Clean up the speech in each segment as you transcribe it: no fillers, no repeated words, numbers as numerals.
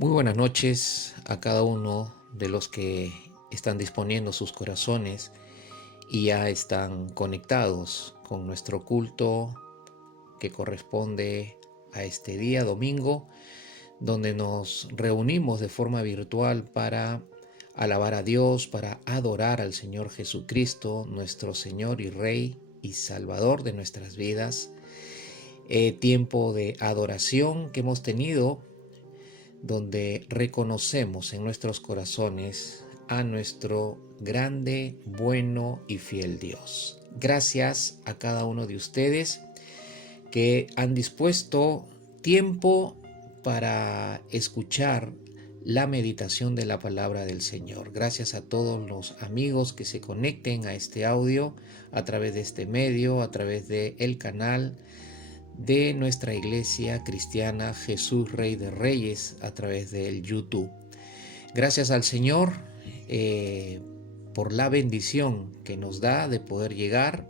Muy buenas noches a cada uno de los que están disponiendo sus corazones y ya están conectados con nuestro culto que corresponde a este día domingo, donde nos reunimos de forma virtual para alabar a Dios, para adorar al Señor Jesucristo, nuestro Señor y Rey y Salvador de nuestras vidas. Tiempo de adoración que hemos tenido, donde reconocemos en nuestros corazones a nuestro grande, bueno y fiel Dios. Gracias a cada uno de ustedes que han dispuesto tiempo para escuchar la meditación de la palabra del Señor. Gracias a todos los amigos que se conecten a este audio a través de este medio, a través del canal de nuestra iglesia cristiana Jesús Rey de Reyes a través del YouTube. Gracias al Señor por la bendición que nos da de poder llegar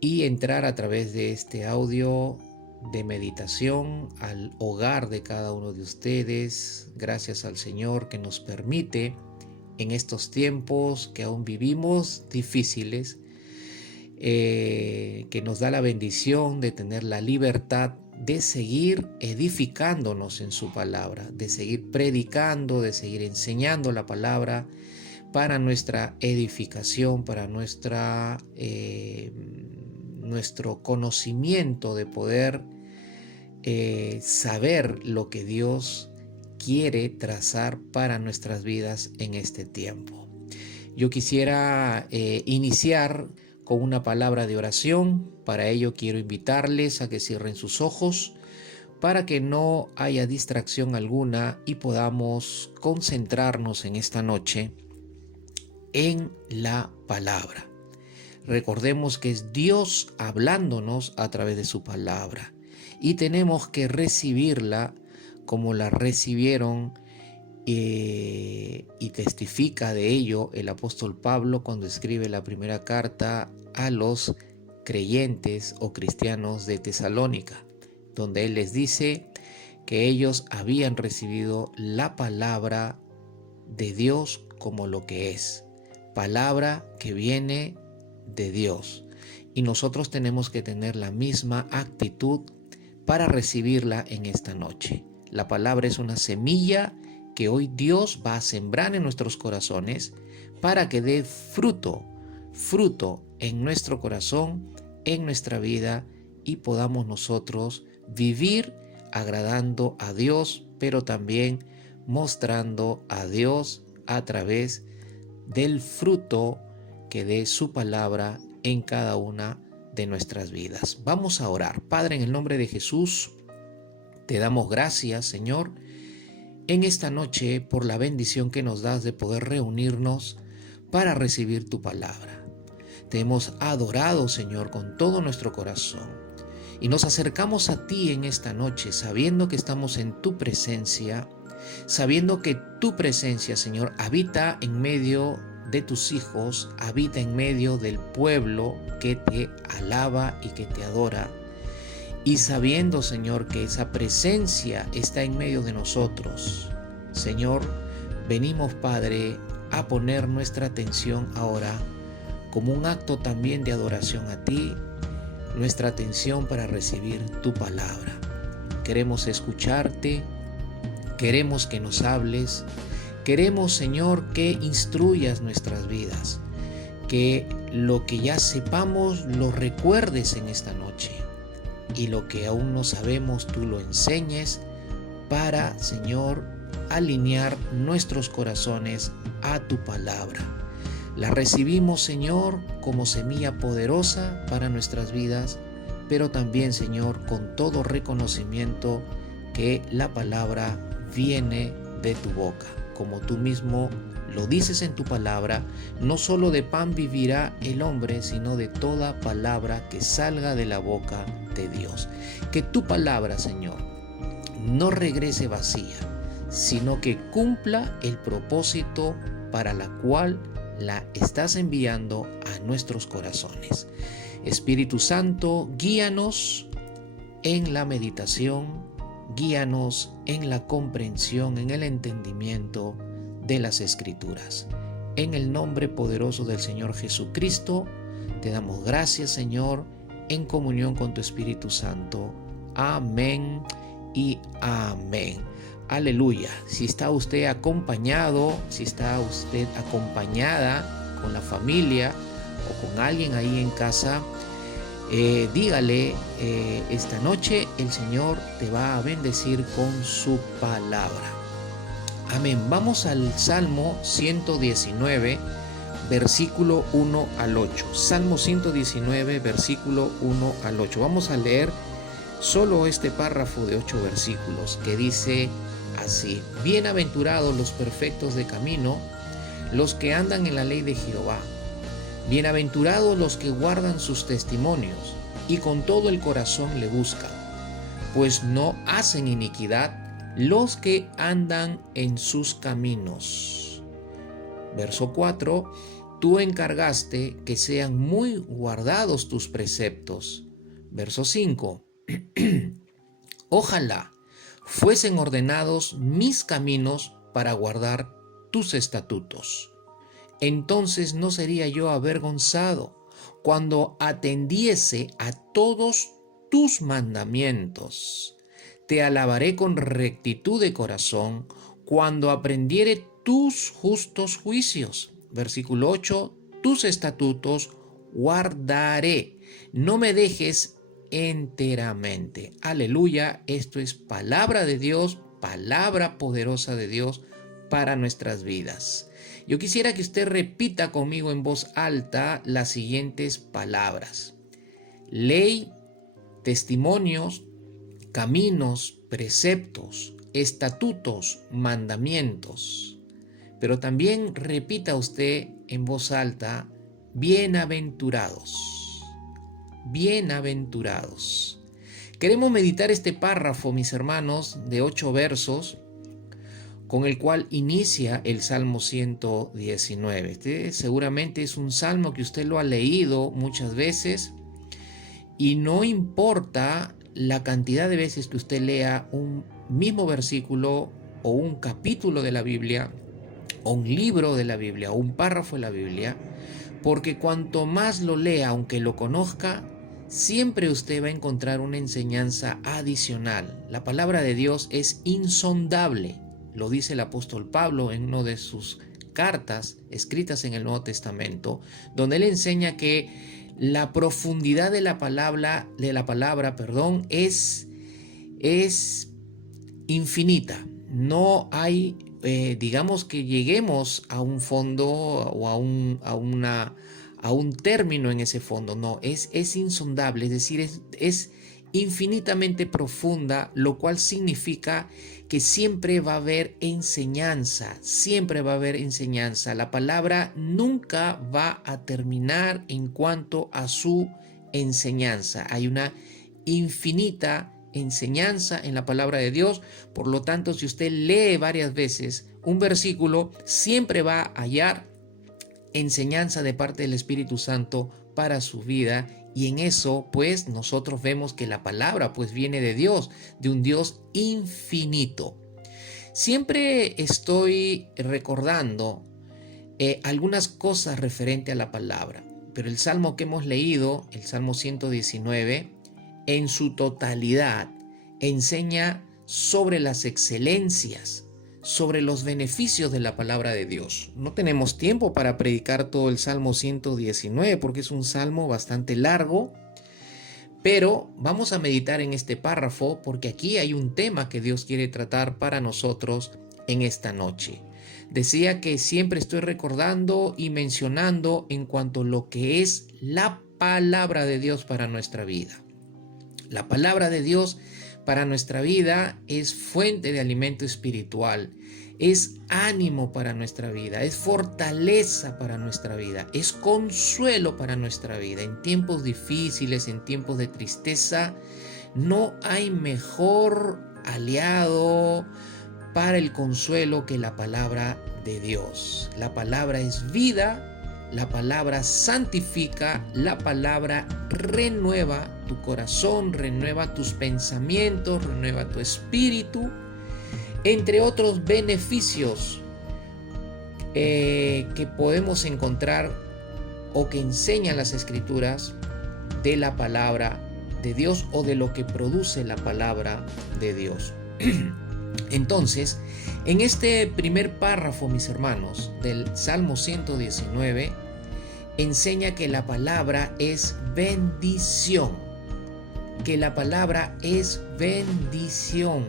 y entrar a través de este audio de meditación al hogar de cada uno de ustedes. Gracias al Señor que nos permite en estos tiempos que aún vivimos difíciles, que nos da la bendición de tener la libertad de seguir edificándonos en su palabra, de seguir predicando, de seguir enseñando la palabra para nuestra edificación, para nuestro conocimiento, de poder saber lo que Dios quiere trazar para nuestras vidas en este tiempo. Yo quisiera iniciar con una palabra de oración. Para ello quiero invitarles a que cierren sus ojos para que no haya distracción alguna y podamos concentrarnos en esta noche en la palabra. Recordemos que es Dios hablándonos a través de su palabra y tenemos que recibirla como la recibieron y testifica de ello el apóstol Pablo cuando escribe la primera carta a los creyentes o cristianos de Tesalónica, donde él les dice que ellos habían recibido la palabra de Dios como lo que es, palabra que viene de Dios, y nosotros tenemos que tener la misma actitud para recibirla en esta noche. La palabra es una semilla que hoy Dios va a sembrar en nuestros corazones para que dé fruto en nuestro corazón, en nuestra vida, y podamos nosotros vivir agradando a Dios, pero también mostrando a Dios a través del fruto que dé su palabra en cada una de nuestras vidas. Vamos a orar. Padre, en el nombre de Jesús, te damos gracias, Señor, en esta noche por la bendición que nos das de poder reunirnos para recibir tu palabra. Te hemos adorado, Señor, con todo nuestro corazón y nos acercamos a ti en esta noche sabiendo que estamos en tu presencia, sabiendo que tu presencia, Señor, habita en medio de tus hijos, habita en medio del pueblo que te alaba y que te adora. Y sabiendo, Señor, que esa presencia está en medio de nosotros, Señor, venimos, Padre, a poner nuestra atención ahora como un acto también de adoración a ti, nuestra atención para recibir tu palabra. Queremos escucharte, queremos que nos hables, queremos, Señor, que instruyas nuestras vidas, que lo que ya sepamos lo recuerdes en esta noche. Y lo que aún no sabemos, tú lo enseñes para, Señor, alinear nuestros corazones a tu palabra. La recibimos, Señor, como semilla poderosa para nuestras vidas, pero también, Señor, con todo reconocimiento que la palabra viene de tu boca. Como tú mismo lo dices en tu palabra, no solo de pan vivirá el hombre, sino de toda palabra que salga de la boca de Dios. Que tu palabra, Señor, no regrese vacía, sino que cumpla el propósito para la cual la estás enviando a nuestros corazones. Espíritu Santo, guíanos en la meditación, guíanos en la comprensión, en el entendimiento de las Escrituras. En el nombre poderoso del Señor Jesucristo, te damos gracias, Señor, en comunión con tu Espíritu Santo. Amén y amén. Aleluya. Si está usted acompañado, si está usted acompañada con la familia o con alguien ahí en casa, dígale, esta noche el Señor te va a bendecir con su palabra. Amén. Vamos al Salmo 119, versículo 1 al 8. Salmo 119, versículo 1 al 8. Vamos a leer solo este párrafo de 8 versículos que dice así: Bienaventurados los perfectos de camino, los que andan en la ley de Jehová. Bienaventurados los que guardan sus testimonios y con todo el corazón le buscan, pues no hacen iniquidad los que andan en sus caminos. Verso 4: Tú encargaste que sean muy guardados tus preceptos. Verso 5: Ojalá fuesen ordenados mis caminos para guardar tus estatutos. Entonces no sería yo avergonzado cuando atendiese a todos tus mandamientos. Te alabaré con rectitud de corazón cuando aprendiere tus justos juicios. Versículo 8: Tus estatutos guardaré, no me dejes enteramente. Aleluya. Esto es palabra de Dios, palabra poderosa de Dios para nuestras vidas. Yo quisiera que usted repita conmigo en voz alta las siguientes palabras: ley, testimonios, caminos, preceptos, estatutos, mandamientos. Pero también repita usted en voz alta: bienaventurados. Bienaventurados. Queremos meditar este párrafo, mis hermanos, de 8 versos, con el cual inicia el Salmo 119. Este seguramente es un salmo que usted lo ha leído muchas veces, y no importa la cantidad de veces que usted lea un mismo versículo o un capítulo de la Biblia, o un libro de la Biblia, o un párrafo de la Biblia, porque cuanto más lo lea, aunque lo conozca, siempre usted va a encontrar una enseñanza adicional. La palabra de Dios es insondable. Lo dice el apóstol Pablo en una de sus cartas escritas en el Nuevo Testamento, donde él enseña que la profundidad de la palabra, es infinita. No hay, digamos que lleguemos a un fondo o a un término en ese fondo. No, es insondable, es decir, es infinitamente profunda, lo cual significa que siempre va a haber enseñanza, siempre va a haber enseñanza. La palabra nunca va a terminar en cuanto a su enseñanza. Hay una infinita enseñanza en la palabra de Dios. Por lo tanto, si usted lee varias veces un versículo, siempre va a hallar enseñanza de parte del Espíritu Santo para su vida. Y en eso, pues, nosotros vemos que la palabra, pues, viene de Dios, de un Dios infinito. Siempre estoy recordando algunas cosas referente a la palabra, pero el salmo que hemos leído, el Salmo 119, en su totalidad, enseña sobre las excelencias, sobre los beneficios de la palabra de Dios. No tenemos tiempo para predicar todo el Salmo 119 porque es un salmo bastante largo, pero vamos a meditar en este párrafo porque aquí hay un tema que Dios quiere tratar para nosotros en esta noche. Decía que siempre estoy recordando y mencionando en cuanto a lo que es la palabra de Dios para nuestra vida. La palabra de Dios para nuestra vida es fuente de alimento espiritual, es ánimo para nuestra vida, es fortaleza para nuestra vida, es consuelo para nuestra vida. En tiempos difíciles, en tiempos de tristeza, no hay mejor aliado para el consuelo que la palabra de Dios. La palabra es vida, la palabra santifica, la palabra renueva, tu corazón, renueva tus pensamientos, renueva tu espíritu, entre otros beneficios que podemos encontrar o que enseñan las Escrituras de la palabra de Dios o de lo que produce la palabra de Dios. Entonces, en este primer párrafo, mis hermanos, del Salmo 119, enseña que la palabra es bendición, que la palabra es bendición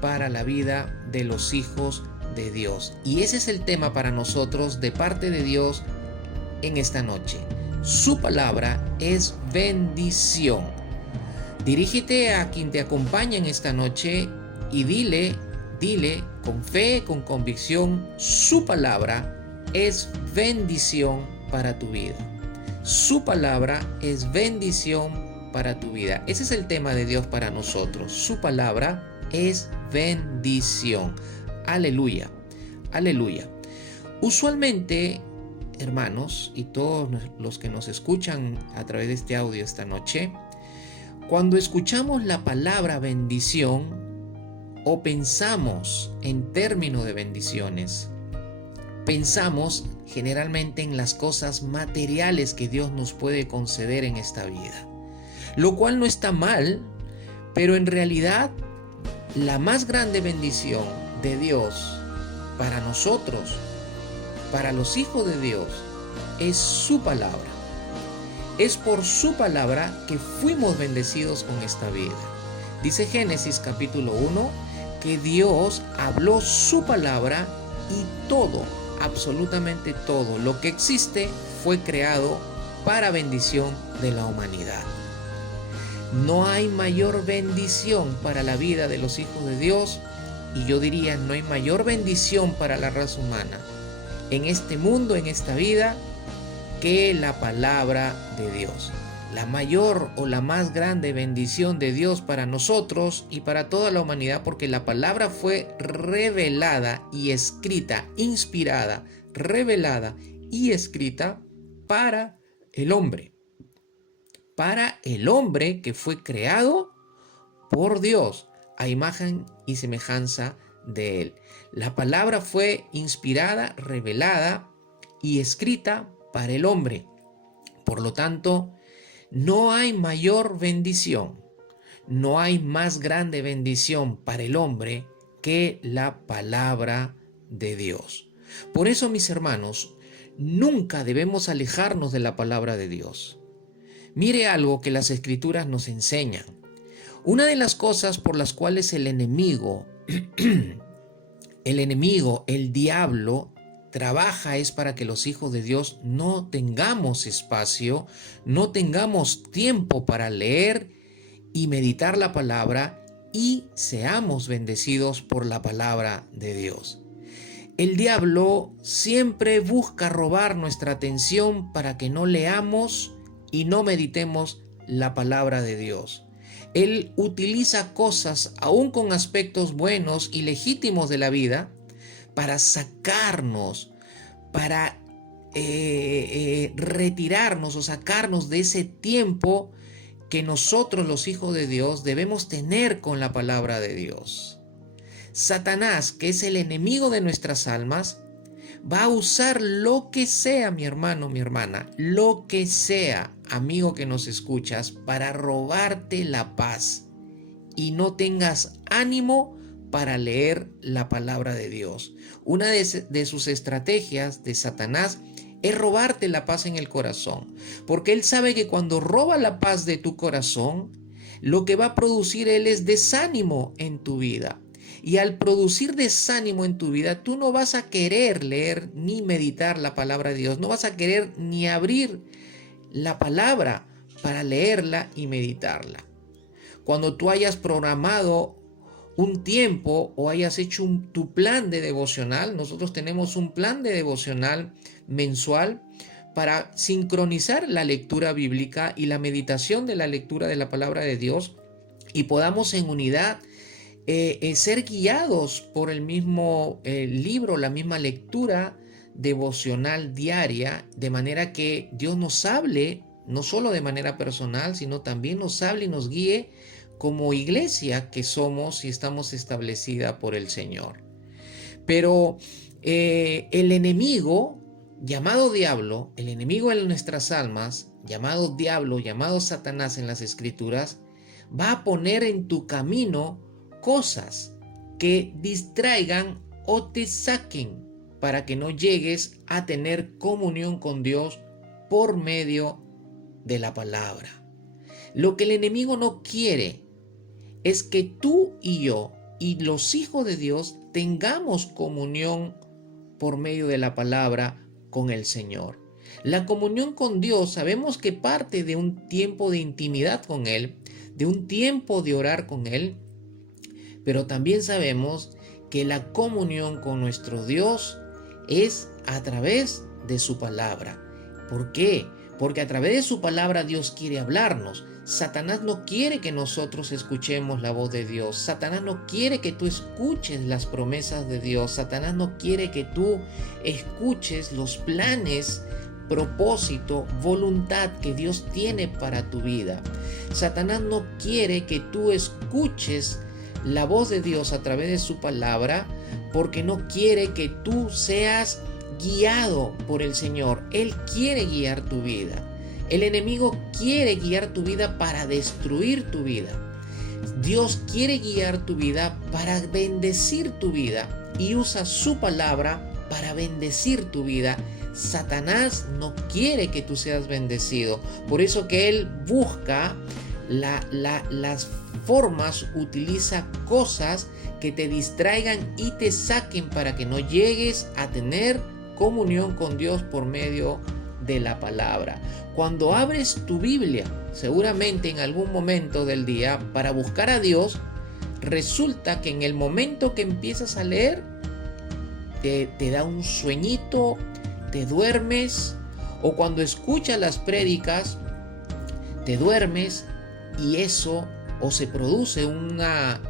para la vida de los hijos de Dios. Y ese es el tema para nosotros de parte de Dios en esta noche. Su palabra es bendición. Dirígete a quien te acompaña en esta noche y dile con fe, con convicción, su palabra es bendición para tu vida. Su palabra es bendición para tu vida. Ese es el tema de Dios para nosotros. Su palabra es bendición. Aleluya, aleluya. Usualmente, hermanos, y todos los que nos escuchan a través de este audio esta noche, cuando escuchamos la palabra bendición o pensamos en términos de bendiciones, pensamos generalmente en las cosas materiales que Dios nos puede conceder en esta vida, lo cual no está mal, pero en realidad la más grande bendición de Dios para nosotros, para los hijos de Dios, es su palabra. Es por su palabra que fuimos bendecidos con esta vida. Dice Génesis capítulo 1 que Dios habló su palabra y todo, absolutamente todo lo que existe fue creado para bendición de la humanidad. No hay mayor bendición para la vida de los hijos de Dios, y yo diría no hay mayor bendición para la raza humana en este mundo, en esta vida, que la palabra de Dios. La mayor o la más grande bendición de Dios para nosotros y para toda la humanidad, porque la palabra fue revelada y escrita, inspirada, revelada y escrita para el hombre. Para el hombre que fue creado por Dios a imagen y semejanza de Él. La palabra fue inspirada, revelada y escrita para el hombre. Por lo tanto, no hay mayor bendición, no hay más grande bendición para el hombre que la palabra de Dios. Por eso, mis hermanos, nunca debemos alejarnos de la palabra de Dios. Mire algo que las Escrituras nos enseñan. Una de las cosas por las cuales el enemigo, el diablo, trabaja es para que los hijos de Dios no tengamos espacio, no tengamos tiempo para leer y meditar la palabra y seamos bendecidos por la palabra de Dios. El diablo siempre busca robar nuestra atención para que no leamos y no meditemos la palabra de Dios. Él utiliza cosas, aún con aspectos buenos y legítimos de la vida, para sacarnos, para retirarnos o sacarnos de ese tiempo que nosotros, los hijos de Dios, debemos tener con la palabra de Dios. Satanás, que es el enemigo de nuestras almas, va a usar lo que sea, mi hermano, mi hermana, lo que sea, amigo que nos escuchas, para robarte la paz y no tengas ánimo para leer la palabra de Dios. Una de sus estrategias de Satanás es robarte la paz en el corazón, porque él sabe que cuando roba la paz de tu corazón, lo que va a producir él es desánimo en tu vida. Y al producir desánimo en tu vida, tú no vas a querer leer ni meditar la palabra de Dios, no vas a querer ni abrir la palabra para leerla y meditarla. Cuando tú hayas programado un tiempo o hayas hecho tu plan de devocional, nosotros tenemos un plan de devocional mensual para sincronizar la lectura bíblica y la meditación de la lectura de la palabra de Dios y podamos en unidad ser guiados por el mismo libro, la misma lectura devocional diaria, de manera que Dios nos hable no solo de manera personal, sino también nos hable y nos guíe como iglesia que somos y estamos establecida por el Señor. Pero el enemigo, llamado diablo, el enemigo de nuestras almas, llamado diablo, llamado Satanás en las Escrituras, va a poner en tu camino cosas que distraigan o te saquen para que no llegues a tener comunión con Dios por medio de la palabra. Lo que el enemigo no quiere es que tú y yo y los hijos de Dios tengamos comunión por medio de la palabra con el Señor. La comunión con Dios sabemos que parte de un tiempo de intimidad con Él, de un tiempo de orar con Él, pero también sabemos que la comunión con nuestro Dios es a través de su palabra. ¿Por qué? Porque a través de su palabra Dios quiere hablarnos. Satanás no quiere que nosotros escuchemos la voz de Dios. Satanás no quiere que tú escuches las promesas de Dios. Satanás no quiere que tú escuches los planes, propósito, voluntad que Dios tiene para tu vida. Satanás no quiere que tú escuches la voz de Dios a través de su palabra, porque no quiere que tú seas guiado por el Señor. Él quiere guiar tu vida. El enemigo quiere guiar tu vida para destruir tu vida. Dios quiere guiar tu vida para bendecir tu vida y usa su palabra para bendecir tu vida. Satanás no quiere que tú seas bendecido. Por eso que él busca las formas, utiliza cosas que te distraigan y te saquen para que no llegues a tener comunión con Dios por medio de la palabra. Cuando abres tu Biblia, seguramente en algún momento del día, para buscar a Dios, resulta que en el momento que empiezas a leer, te da un sueñito, te duermes, o cuando escuchas las prédicas, te duermes, y eso, o se produce una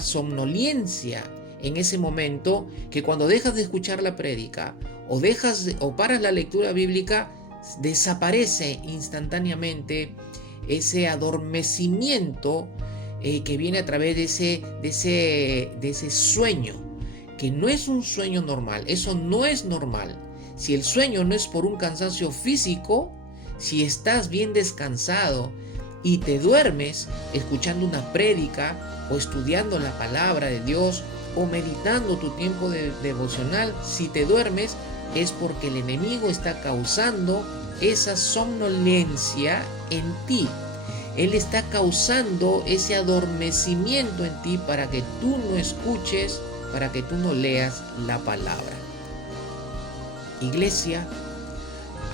somnolencia en ese momento, que cuando dejas de escuchar la prédica o paras la lectura bíblica, desaparece instantáneamente ese adormecimiento que viene a través de ese sueño, que no es un sueño normal. Eso no es normal. Si el sueño no es por un cansancio físico, si estás bien descansado y te duermes escuchando una prédica o estudiando la palabra de Dios o meditando tu tiempo devocional, si te duermes es porque el enemigo está causando esa somnolencia en ti. Él está causando ese adormecimiento en ti para que tú no escuches, para que tú no leas la palabra. Iglesia,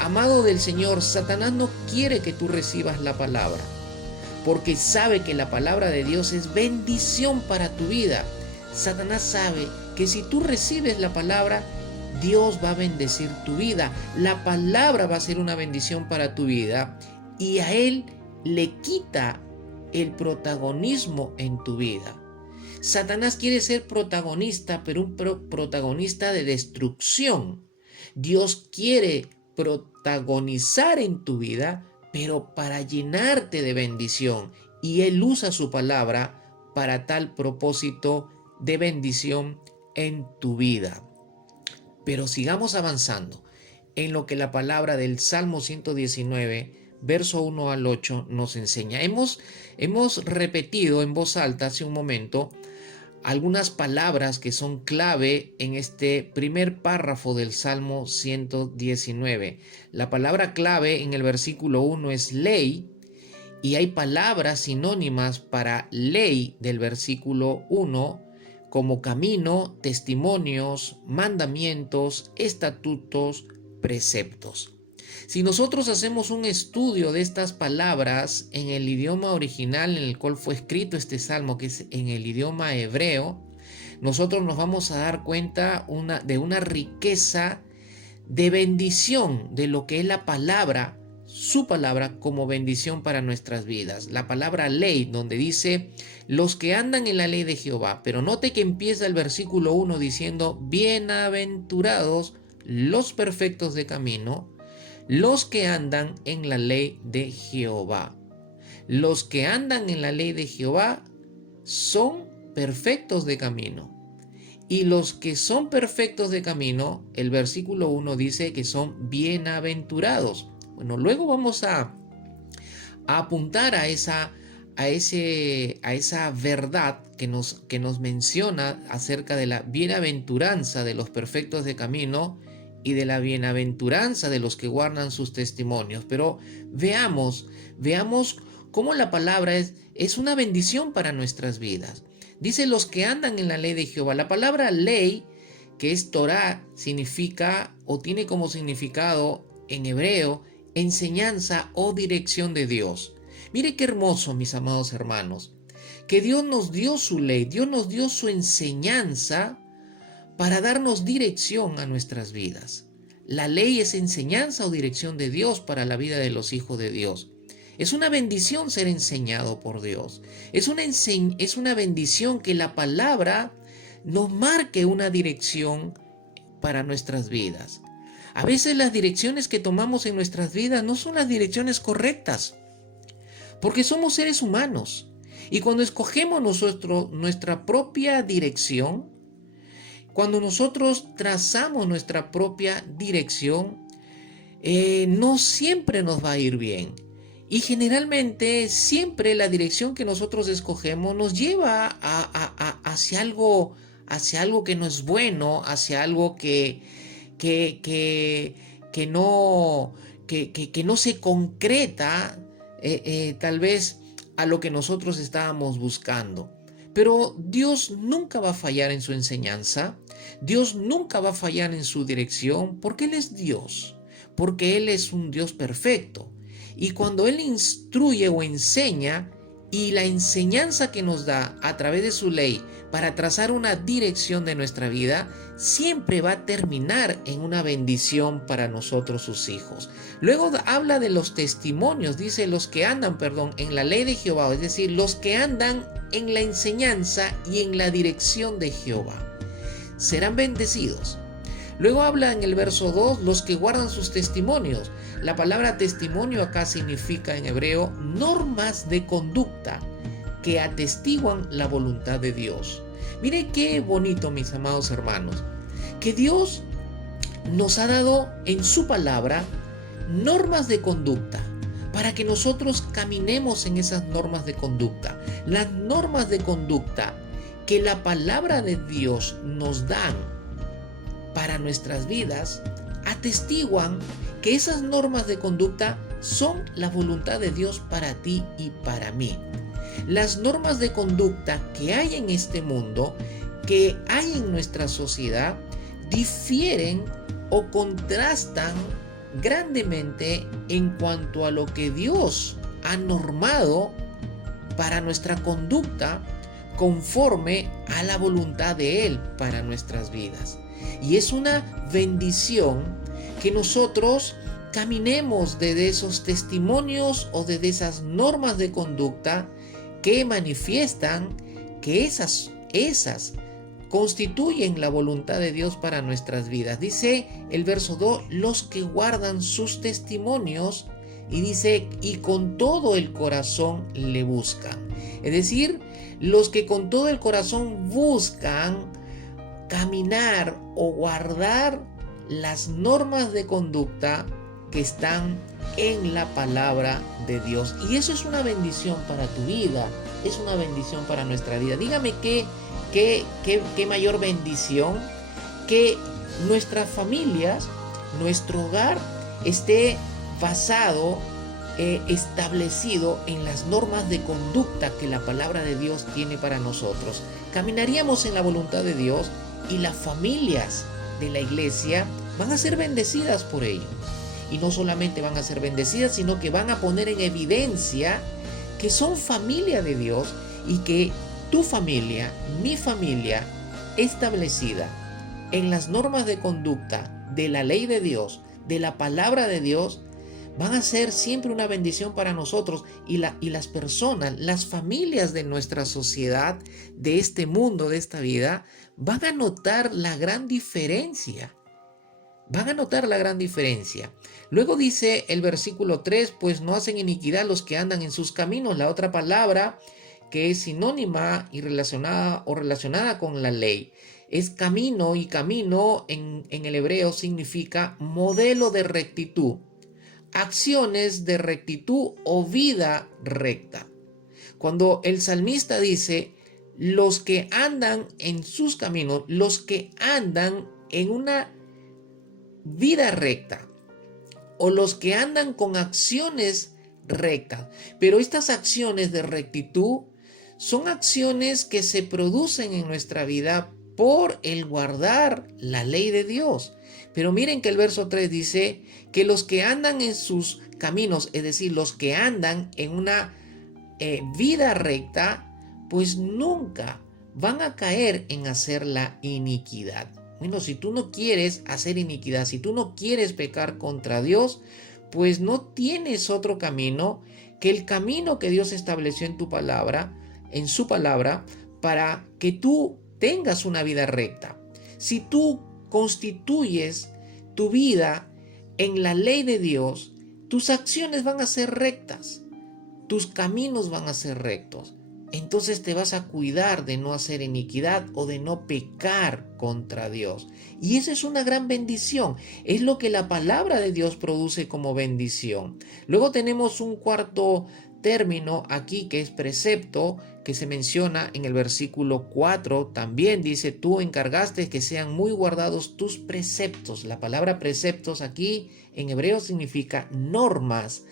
amado del Señor, Satanás no quiere que tú recibas la palabra, porque sabe que la palabra de Dios es bendición para tu vida. Satanás sabe que si tú recibes la palabra, Dios va a bendecir tu vida. La palabra va a ser una bendición para tu vida y a Él le quita el protagonismo en tu vida. Satanás quiere ser protagonista, pero un protagonista de destrucción. Dios quiere protagonizar en tu vida, pero para llenarte de bendición. Y Él usa su palabra para tal propósito de bendición en tu vida. Pero sigamos avanzando en lo que la palabra del Salmo 119, verso 1 al 8 nos enseña. Hemos repetido en voz alta hace un momento algunas palabras que son clave en este primer párrafo del Salmo 119. La palabra clave en el versículo 1 es ley, y hay palabras sinónimas para ley del versículo 1 como camino, testimonios, mandamientos, estatutos, preceptos. Si nosotros hacemos un estudio de estas palabras en el idioma original en el cual fue escrito este salmo, que es en el idioma hebreo, nosotros nos vamos a dar cuenta de una riqueza de bendición de lo que es la palabra, su palabra como bendición para nuestras vidas. La palabra ley, donde dice los que andan en la ley de Jehová, pero note que empieza el versículo 1 diciendo bienaventurados los perfectos de camino, los que andan en la ley de Jehová. Los que andan en la ley de Jehová son perfectos de camino. Y los que son perfectos de camino, el versículo 1 dice que son bienaventurados. Bueno, luego vamos a apuntar a esa verdad que nos menciona acerca de la bienaventuranza de los perfectos de camino y de la bienaventuranza de los que guardan sus testimonios. Pero veamos cómo la palabra es una bendición para nuestras vidas. Dice los que andan en la ley de Jehová. La palabra ley, que es Torah, significa o tiene como significado en hebreo enseñanza o dirección de Dios. Mire qué hermoso, mis amados hermanos, que Dios nos dio su ley, Dios nos dio su enseñanza para darnos dirección a nuestras vidas. La ley es enseñanza o dirección de Dios para la vida de los hijos de Dios. Es una bendición ser enseñado por Dios. Es una bendición que la palabra nos marque una dirección para nuestras vidas. A veces las direcciones que tomamos en nuestras vidas no son las direcciones correctas, porque somos seres humanos. Y cuando escogemos nuestra propia dirección, cuando nosotros trazamos nuestra propia dirección, no siempre nos va a ir bien. Y generalmente siempre la dirección que nosotros escogemos nos lleva hacia algo que no es bueno, hacia algo que no se concreta tal vez a lo que nosotros estábamos buscando. Pero Dios nunca va a fallar en su enseñanza, Dios nunca va a fallar en su dirección, porque Él es Dios, porque Él es un Dios perfecto. Y cuando Él instruye o enseña, y la enseñanza que nos da a través de su ley para trazar una dirección de nuestra vida, siempre va a terminar en una bendición para nosotros sus hijos. Luego habla de los testimonios, dice los que andan, en la ley de Jehová, es decir, los que andan en la enseñanza y en la dirección de Jehová, serán bendecidos. Luego habla en el verso 2, los que guardan sus testimonios. La palabra testimonio acá significa en hebreo normas de conducta que atestiguan la voluntad de Dios. Mire qué bonito, mis amados hermanos, que Dios nos ha dado en su palabra normas de conducta para que nosotros caminemos en esas normas de conducta. Las normas de conducta que la palabra de Dios nos dan para nuestras vidas atestiguan que esas normas de conducta son la voluntad de Dios para ti y para mí. Las normas de conducta que hay en este mundo, que hay en nuestra sociedad, difieren o contrastan grandemente en cuanto a lo que Dios ha normado para nuestra conducta conforme a la voluntad de Él para nuestras vidas. Y es una bendición que nosotros caminemos desde esos testimonios o desde esas normas de conducta que manifiestan que esas constituyen la voluntad de Dios para nuestras vidas. Dice el verso 2, los que guardan sus testimonios, y dice, y con todo el corazón le buscan. Es decir, los que con todo el corazón buscan caminar o guardar las normas de conducta que están en la palabra de Dios. Y eso es una bendición para tu vida, es una bendición para nuestra vida. Dígame qué mayor bendición que nuestras familias, nuestro hogar esté basado, establecido en las normas de conducta que la palabra de Dios tiene para nosotros. Caminaríamos en la voluntad de Dios y las familias de la iglesia van a ser bendecidas por ello. Y no solamente van a ser bendecidas, sino que van a poner en evidencia que son familia de Dios y que tu familia, mi familia, establecida en las normas de conducta de la ley de Dios, de la palabra de Dios, van a ser siempre una bendición para nosotros y las personas, las familias de nuestra sociedad, de este mundo, de esta vida, van a notar la gran diferencia Van a notar la gran diferencia. Luego dice el versículo 3, pues no hacen iniquidad los que andan en sus caminos. La otra palabra que es sinónima y relacionada con la ley es camino, y camino en el hebreo significa modelo de rectitud, acciones de rectitud o vida recta. Cuando el salmista dice, los que andan en sus caminos, los que andan en una vida recta, o los que andan con acciones rectas. Pero estas acciones de rectitud son acciones que se producen en nuestra vida por el guardar la ley de Dios. Pero miren que el verso 3 dice que los que andan en sus caminos, es decir, los que andan en una vida recta, pues nunca van a caer en hacer la iniquidad. Bueno, si tú no quieres hacer iniquidad, si tú no quieres pecar contra Dios, pues no tienes otro camino que el camino que Dios estableció en tu palabra, en su palabra, para que tú tengas una vida recta. Si tú constituyes tu vida en la ley de Dios, tus acciones van a ser rectas, tus caminos van a ser rectos. Entonces te vas a cuidar de no hacer iniquidad o de no pecar contra Dios. Y esa es una gran bendición. Es lo que la palabra de Dios produce como bendición. Luego tenemos un cuarto término aquí que es precepto, que se menciona en el versículo 4. También dice, tú encargaste que sean muy guardados tus preceptos. La palabra preceptos aquí en hebreo significa normas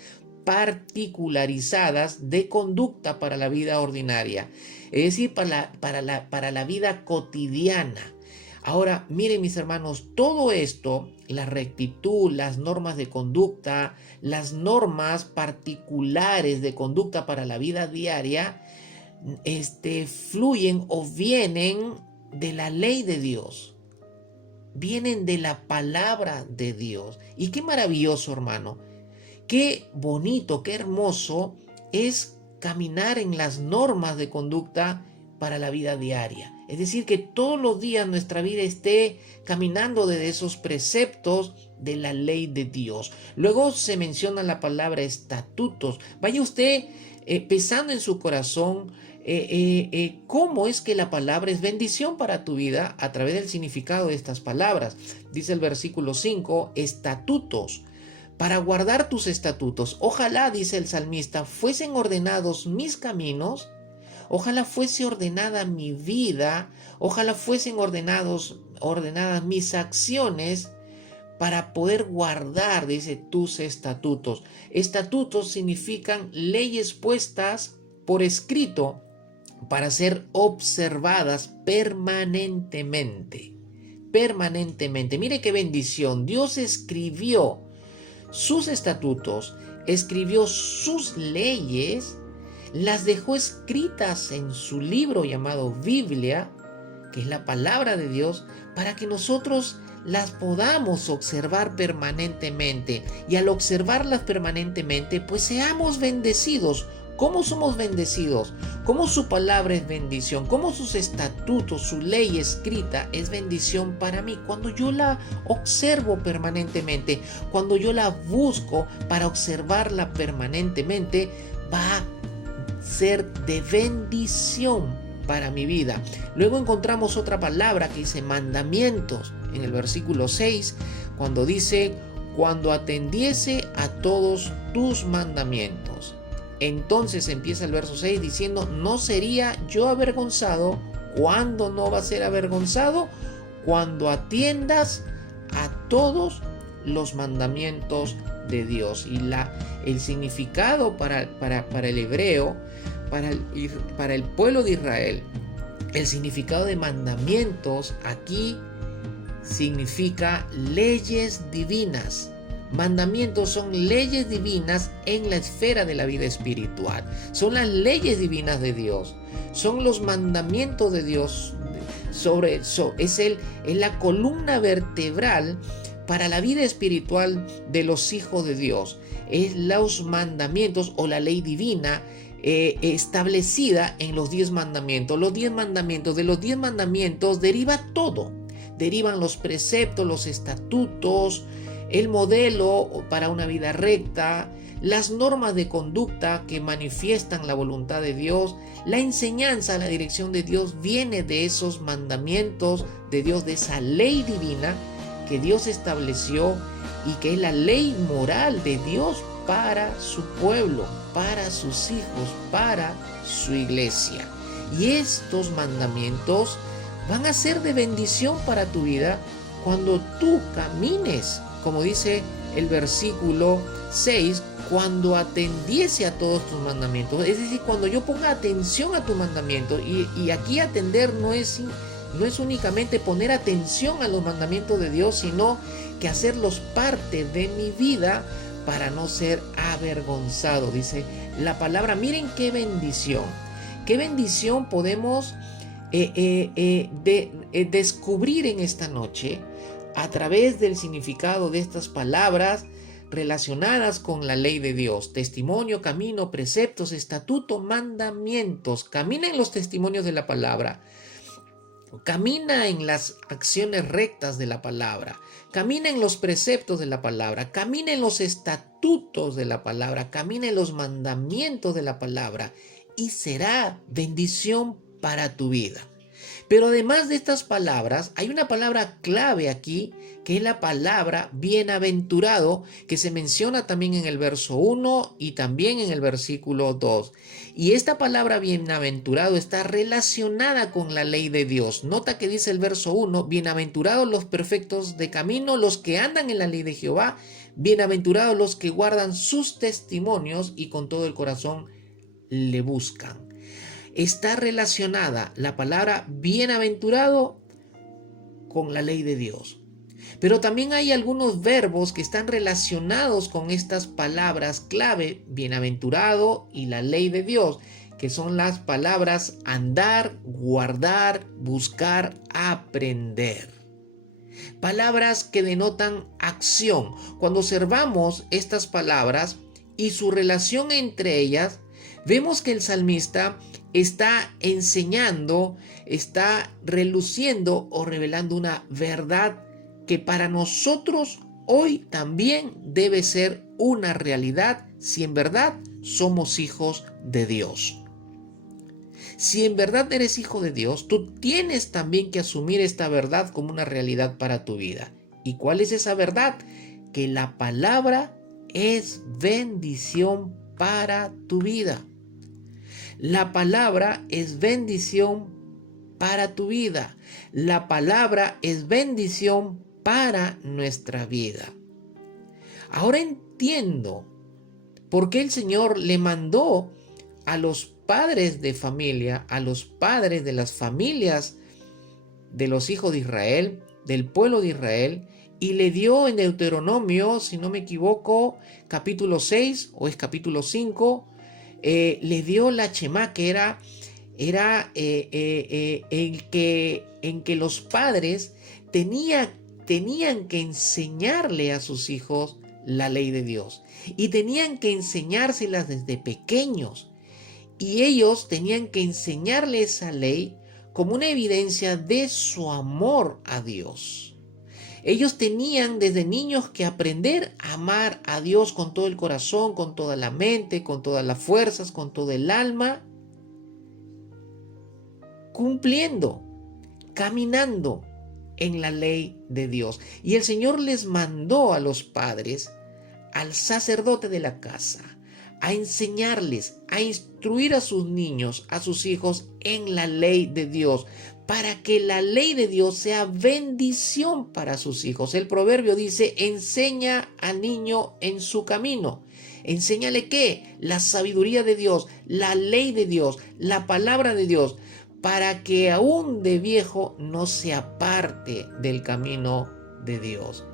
particularizadas de conducta para la vida ordinaria, es decir, para la vida cotidiana. Ahora, miren mis hermanos, todo esto, la rectitud, las normas de conducta, las normas particulares de conducta para la vida diaria, fluyen o vienen de la ley de Dios, vienen de la palabra de Dios. Y qué maravilloso, hermano. Qué bonito, qué hermoso es caminar en las normas de conducta para la vida diaria. Es decir, que todos los días nuestra vida esté caminando de esos preceptos de la ley de Dios. Luego se menciona la palabra estatutos. Vaya usted pensando en su corazón cómo es que la palabra es bendición para tu vida a través del significado de estas palabras. Dice el versículo 5, estatutos. Para guardar tus estatutos. Ojalá, dice el salmista, fuesen ordenados mis caminos, ojalá fuese ordenada mi vida, ojalá fuesen ordenadas mis acciones para poder guardar, dice, tus estatutos. Estatutos significan leyes puestas por escrito para ser observadas permanentemente. Permanentemente. Mire qué bendición. Dios escribió sus estatutos, escribió sus leyes, las dejó escritas en su libro llamado Biblia, que es la palabra de Dios, para que nosotros las podamos observar permanentemente. Y al observarlas permanentemente, pues seamos bendecidos. ¿Cómo somos bendecidos? ¿Cómo su palabra es bendición? ¿Cómo sus estatutos, su ley escrita es bendición para mí? Cuando yo la observo permanentemente, cuando yo la busco para observarla permanentemente, va a ser de bendición para mi vida. Luego encontramos otra palabra que dice mandamientos en el versículo 6, cuando dice, cuando atendiese a todos tus mandamientos. Entonces empieza el verso 6 diciendo, no sería yo avergonzado. ¿Cuándo no va a ser avergonzado? Cuando atiendas a todos los mandamientos de Dios. Y el significado para el hebreo, para el pueblo de Israel, el significado de mandamientos aquí significa leyes divinas. Mandamientos son leyes divinas en la esfera de la vida espiritual. Son las leyes divinas de Dios. Son los mandamientos de Dios. Es la columna vertebral para la vida espiritual de los hijos de Dios. Es los mandamientos o la ley divina establecida en los 10 mandamientos. Los 10 mandamientos, de los 10 mandamientos deriva todo. derivan los preceptos, los estatutos, el modelo para una vida recta, las normas de conducta que manifiestan la voluntad de Dios. La enseñanza, la dirección de Dios viene de esos mandamientos de Dios, de esa ley divina que Dios estableció y que es la ley moral de Dios para su pueblo, para sus hijos, para su iglesia. Y estos mandamientos van a ser de bendición para tu vida cuando tú camines, como dice el versículo 6, cuando atendiese a todos tus mandamientos. Es decir, cuando yo ponga atención a tus mandamientos. Y aquí atender no es únicamente poner atención a los mandamientos de Dios, sino que hacerlos parte de mi vida para no ser avergonzado. Dice la palabra, miren qué bendición podemos descubrir en esta noche a través del significado de estas palabras relacionadas con la ley de Dios. Testimonio, camino, preceptos, estatuto, mandamientos. Camina en los testimonios de la palabra. Camina en las acciones rectas de la palabra. Camina en los preceptos de la palabra. Camina en los estatutos de la palabra. Camina en los mandamientos de la palabra. Y será bendición para tu vida. Pero además de estas palabras, hay una palabra clave aquí, que es la palabra bienaventurado, que se menciona también en el verso 1 y también en el versículo 2. Y esta palabra bienaventurado está relacionada con la ley de Dios. Nota que dice el verso 1, bienaventurados los perfectos de camino, los que andan en la ley de Jehová, bienaventurados los que guardan sus testimonios y con todo el corazón le buscan. Está relacionada la palabra bienaventurado con la ley de Dios. Pero también hay algunos verbos que están relacionados con estas palabras clave, bienaventurado y la ley de Dios, que son las palabras andar, guardar, buscar, aprender. Palabras que denotan acción. Cuando observamos estas palabras y su relación entre ellas, vemos que el salmista está enseñando, está reluciendo o revelando una verdad que para nosotros hoy también debe ser una realidad si en verdad somos hijos de Dios. Si en verdad eres hijo de Dios, tú tienes también que asumir esta verdad como una realidad para tu vida. ¿Y cuál es esa verdad? Que la palabra es bendición para tu vida. La palabra es bendición para tu vida. La palabra es bendición para nuestra vida. Ahora entiendo por qué el Señor le mandó a los padres de familia, a los padres de las familias de los hijos de Israel, del pueblo de Israel, y le dio en Deuteronomio, si no me equivoco, capítulo 6 o es capítulo 5, le dio la Shemá, que era en que los padres tenían que enseñarle a sus hijos la ley de Dios y tenían que enseñárselas desde pequeños, y ellos tenían que enseñarle esa ley como una evidencia de su amor a Dios. Ellos tenían desde niños que aprender a amar a Dios con todo el corazón, con toda la mente, con todas las fuerzas, con todo el alma, cumpliendo, caminando en la ley de Dios. Y el Señor les mandó a los padres, al sacerdote de la casa, a enseñarles, a instruir a sus niños, a sus hijos en la ley de Dios, para que la ley de Dios sea bendición para sus hijos. El proverbio dice, enseña al niño en su camino. Enséñale ¿qué? La sabiduría de Dios, la ley de Dios, la palabra de Dios, para que aún de viejo no se aparte del camino de Dios.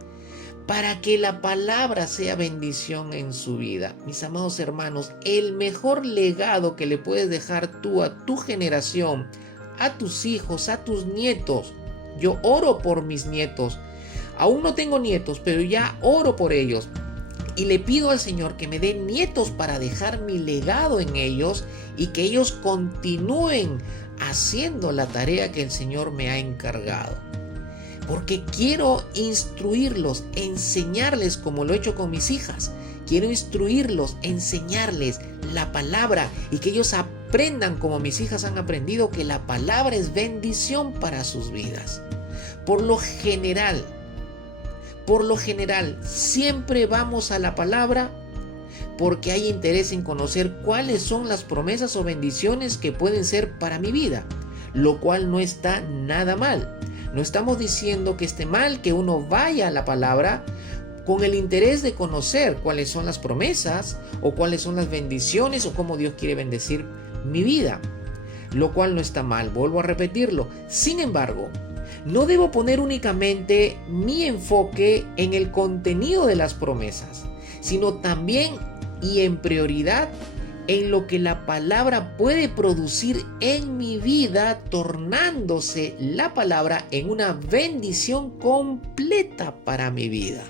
Para que la palabra sea bendición en su vida. Mis amados hermanos, el mejor legado que le puedes dejar tú a tu generación, a tus hijos, a tus nietos. Yo oro por mis nietos. Aún no tengo nietos, pero ya oro por ellos. Y le pido al Señor que me dé nietos para dejar mi legado en ellos y que ellos continúen haciendo la tarea que el Señor me ha encargado. porque quiero instruirlos, enseñarles como lo he hecho con mis hijas. Quiero instruirlos, enseñarles la palabra y que ellos aprendan como mis hijas han aprendido que la palabra es bendición para sus vidas. Por lo general, siempre vamos a la palabra porque hay interés en conocer cuáles son las promesas o bendiciones que pueden ser para mi vida, lo cual no está nada mal. No estamos diciendo que esté mal que uno vaya a la palabra con el interés de conocer cuáles son las promesas o cuáles son las bendiciones o cómo Dios quiere bendecir mi vida, lo cual no está mal, vuelvo a repetirlo. Sin embargo, no debo poner únicamente mi enfoque en el contenido de las promesas, sino también y en prioridad en lo que la palabra puede producir en mi vida, tornándose la palabra en una bendición completa para mi vida.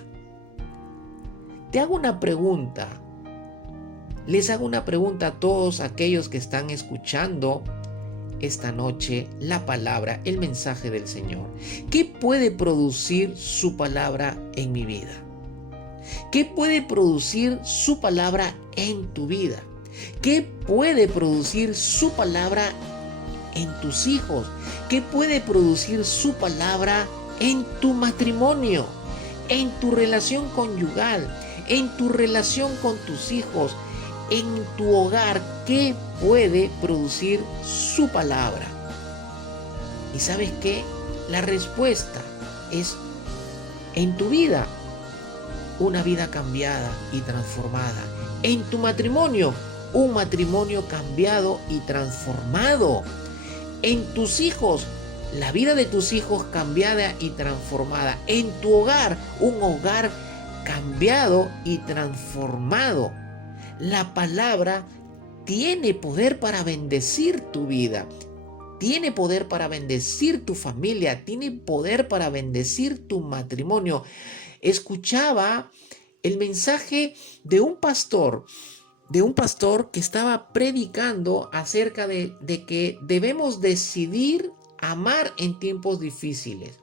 Te hago una pregunta. Les hago una pregunta a todos aquellos que están escuchando esta noche la palabra, el mensaje del Señor. ¿Qué puede producir su palabra en mi vida? ¿Qué puede producir su palabra en tu vida? ¿Qué puede producir su palabra en tus hijos? ¿Qué puede producir su palabra en tu matrimonio? En tu relación conyugal, en tu relación con tus hijos, en tu hogar. ¿Qué puede producir su palabra? ¿Y sabes qué? La respuesta es en tu vida, una vida cambiada y transformada. En tu matrimonio, un matrimonio cambiado y transformado. En tus hijos, la vida de tus hijos cambiada y transformada. En tu hogar, un hogar cambiado y transformado. La palabra tiene poder para bendecir tu vida. Tiene poder para bendecir tu familia. Tiene poder para bendecir tu matrimonio. Escuchaba el mensaje de un pastor que estaba predicando acerca de que debemos decidir amar en tiempos difíciles.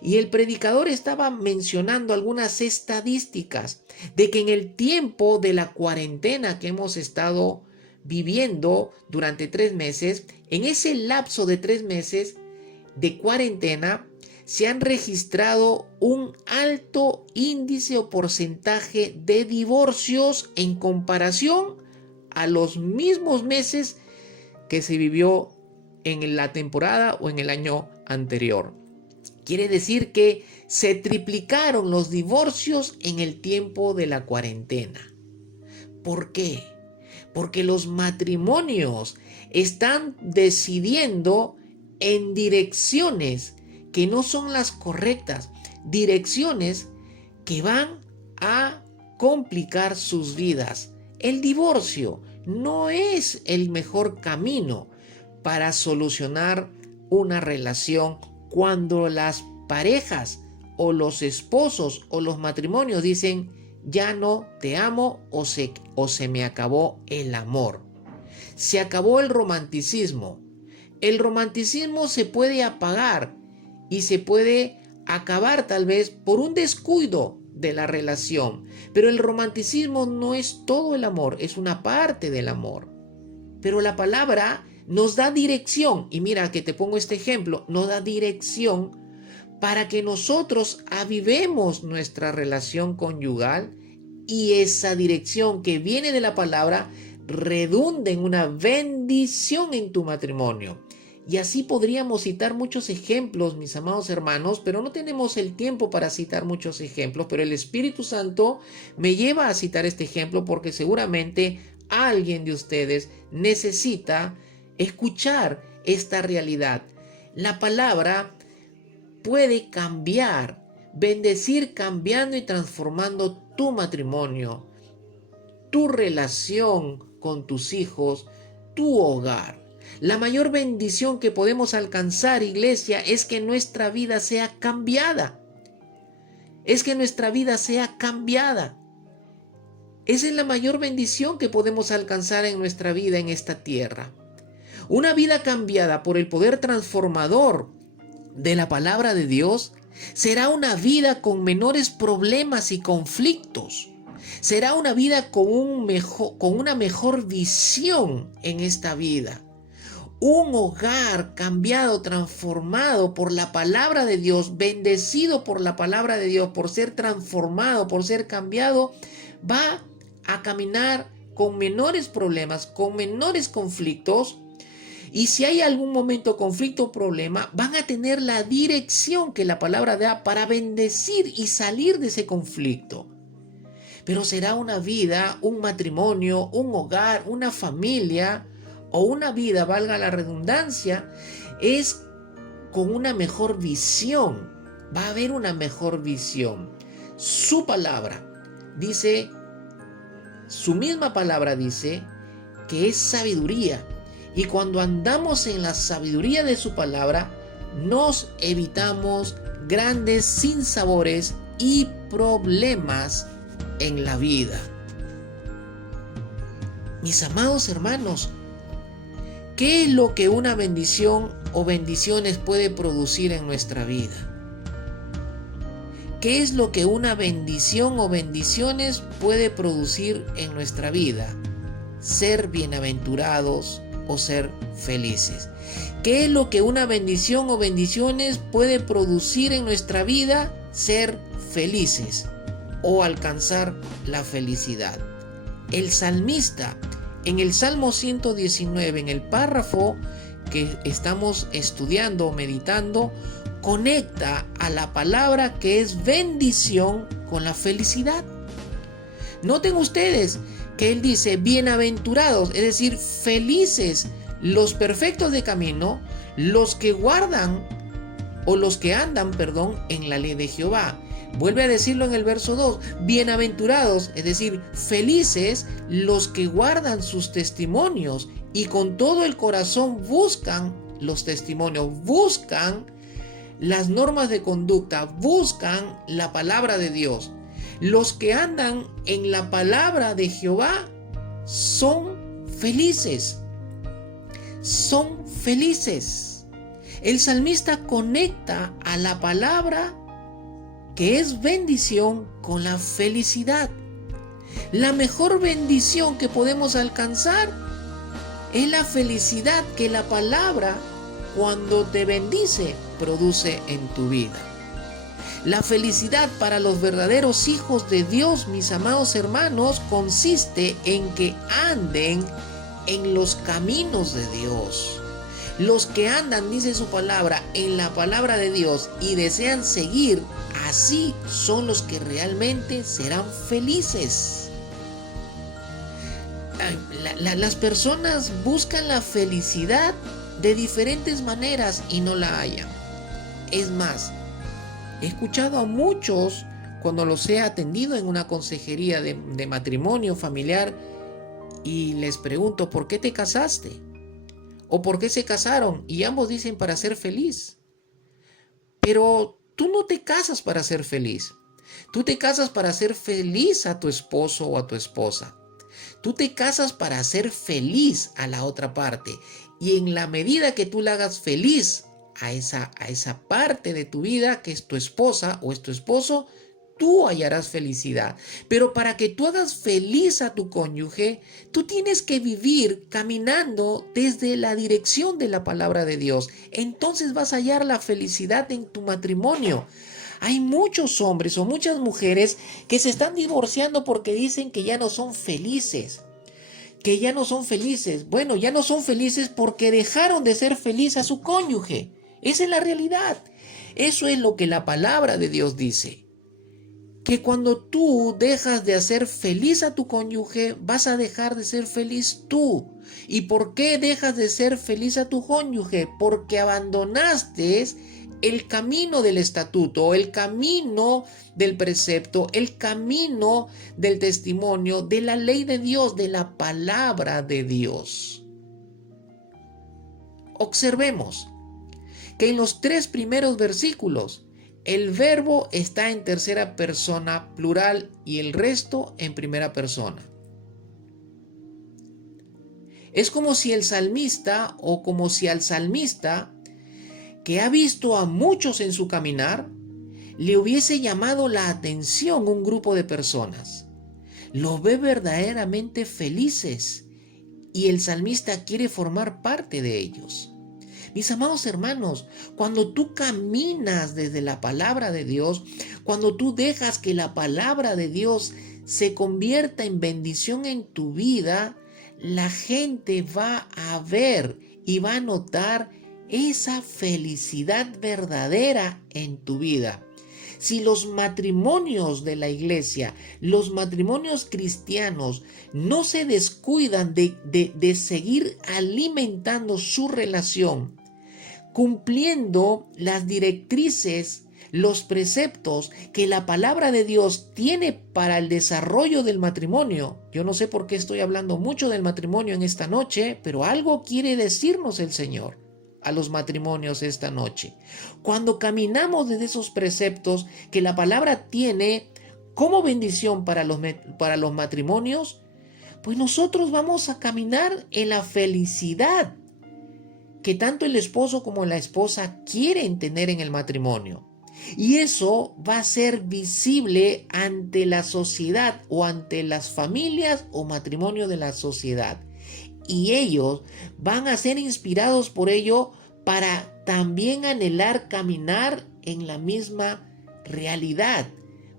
Y el predicador estaba mencionando algunas estadísticas de que en el tiempo de la cuarentena que hemos estado viviendo durante 3 meses, en ese lapso de 3 meses de cuarentena, se han registrado un alto índice o porcentaje de divorcios en comparación a los mismos meses que se vivió en la temporada o en el año anterior. Quiere decir que se triplicaron los divorcios en el tiempo de la cuarentena. ¿Por qué? Porque los matrimonios están decidiendo en direcciones que no son las correctas, direcciones que van a complicar sus vidas. El divorcio no es el mejor camino para solucionar una relación cuando las parejas o los esposos o los matrimonios dicen ya no te amo o se me acabó el amor. Se acabó el romanticismo. El romanticismo se puede apagar y se puede acabar tal vez por un descuido de la relación. Pero el romanticismo no es todo el amor, es una parte del amor. Pero la palabra nos da dirección. Y mira que te pongo este ejemplo, nos da dirección para que nosotros avivemos nuestra relación conyugal y esa dirección que viene de la palabra redunde en una bendición en tu matrimonio. Y así podríamos citar muchos ejemplos, mis amados hermanos, pero no tenemos el tiempo para citar muchos ejemplos, pero el Espíritu Santo me lleva a citar este ejemplo porque seguramente alguien de ustedes necesita escuchar esta realidad. La palabra puede cambiar, bendecir cambiando y transformando tu matrimonio, tu relación con tus hijos, tu hogar. La mayor bendición que podemos alcanzar, iglesia, es que nuestra vida sea cambiada. Es que nuestra vida sea cambiada. Esa es la mayor bendición que podemos alcanzar en nuestra vida en esta tierra. Una vida cambiada por el poder transformador de la palabra de Dios, será una vida con menores problemas y conflictos. Será una vida con una mejor visión en esta vida. Un hogar cambiado, transformado por la palabra de Dios, bendecido por la palabra de Dios, por ser transformado, por ser cambiado, va a caminar con menores problemas, con menores conflictos. Y si hay algún momento conflicto o problema, van a tener la dirección que la palabra da para bendecir y salir de ese conflicto. Pero será una vida, un matrimonio, un hogar, una familia o una vida, valga la redundancia, es con una mejor visión. Va a haber una mejor visión. Su palabra dice, su misma palabra dice que es sabiduría. Y cuando andamos en la sabiduría de su palabra, nos evitamos grandes sinsabores y problemas en la vida. Mis amados hermanos, ¿qué es lo que una bendición o bendiciones puede producir en nuestra vida? ¿Qué es lo que una bendición o bendiciones puede producir en nuestra vida? Ser bienaventurados o ser felices. ¿Qué es lo que una bendición o bendiciones puede producir en nuestra vida? Ser felices o alcanzar la felicidad. El salmista, en el Salmo 119, en el párrafo que estamos estudiando o meditando, conecta a la palabra que es bendición con la felicidad. Noten ustedes que él dice bienaventurados, es decir, felices los perfectos de camino, los que guardan o los que andan, en la ley de Jehová. Vuelve a decirlo en el verso 2, bienaventurados, es decir, felices los que guardan sus testimonios y con todo el corazón buscan los testimonios, buscan las normas de conducta, buscan la palabra de Dios. Los que andan en la palabra de Jehová son felices. Son felices. El salmista conecta a la palabra que es bendición con la felicidad. La mejor bendición que podemos alcanzar es la felicidad que la palabra, cuando te bendice, produce en tu vida. La felicidad para los verdaderos hijos de Dios, mis amados hermanos, consiste en que anden en los caminos de Dios. Los que andan, dice su palabra, en la palabra de Dios y desean seguir, así son los que realmente serán felices. Las personas buscan la felicidad de diferentes maneras y no la hallan. Es más, he escuchado a muchos cuando los he atendido en una consejería de matrimonio familiar y les pregunto, ¿por qué te casaste? ¿O por qué se casaron? Y ambos dicen para ser feliz. Pero tú no te casas para ser feliz. Tú te casas para hacer feliz a tu esposo o a tu esposa. Tú te casas para hacer feliz a la otra parte. Y en la medida que tú la hagas feliz a esa parte de tu vida que es tu esposa o es tu esposo, tú hallarás felicidad. Pero para que tú hagas feliz a tu cónyuge, tú tienes que vivir caminando desde la dirección de la palabra de Dios. Entonces vas a hallar la felicidad en tu matrimonio. Hay muchos hombres o muchas mujeres que se están divorciando porque dicen que ya no son felices. Que ya no son felices. Bueno, ya no son felices porque dejaron de ser feliz a su cónyuge. Esa es la realidad. Eso es lo que la palabra de Dios dice. Que cuando tú dejas de hacer feliz a tu cónyuge, vas a dejar de ser feliz tú. ¿Y por qué dejas de ser feliz a tu cónyuge? Porque abandonaste el camino del estatuto, el camino del precepto, el camino del testimonio, de la ley de Dios, de la palabra de Dios. Observemos que en los 3 primeros versículos, el verbo está en tercera persona plural y el resto en primera persona. Es como si el salmista o como si al salmista que ha visto a muchos en su caminar, le hubiese llamado la atención un grupo de personas. Los ve verdaderamente felices y el salmista quiere formar parte de ellos. Mis amados hermanos, cuando tú caminas desde la palabra de Dios, cuando tú dejas que la palabra de Dios se convierta en bendición en tu vida, la gente va a ver y va a notar esa felicidad verdadera en tu vida. Si los matrimonios de la iglesia, los matrimonios cristianos, no se descuidan de seguir alimentando su relación, cumpliendo las directrices, los preceptos que la palabra de Dios tiene para el desarrollo del matrimonio. Yo no sé por qué estoy hablando mucho del matrimonio en esta noche, pero algo quiere decirnos el Señor a los matrimonios esta noche. Cuando caminamos desde esos preceptos que la palabra tiene como bendición para los matrimonios, pues nosotros vamos a caminar en la felicidad que tanto el esposo como la esposa quieren tener en el matrimonio. Y eso va a ser visible ante la sociedad o ante las familias o matrimonio de la sociedad. Y ellos van a ser inspirados por ello para también anhelar caminar en la misma realidad.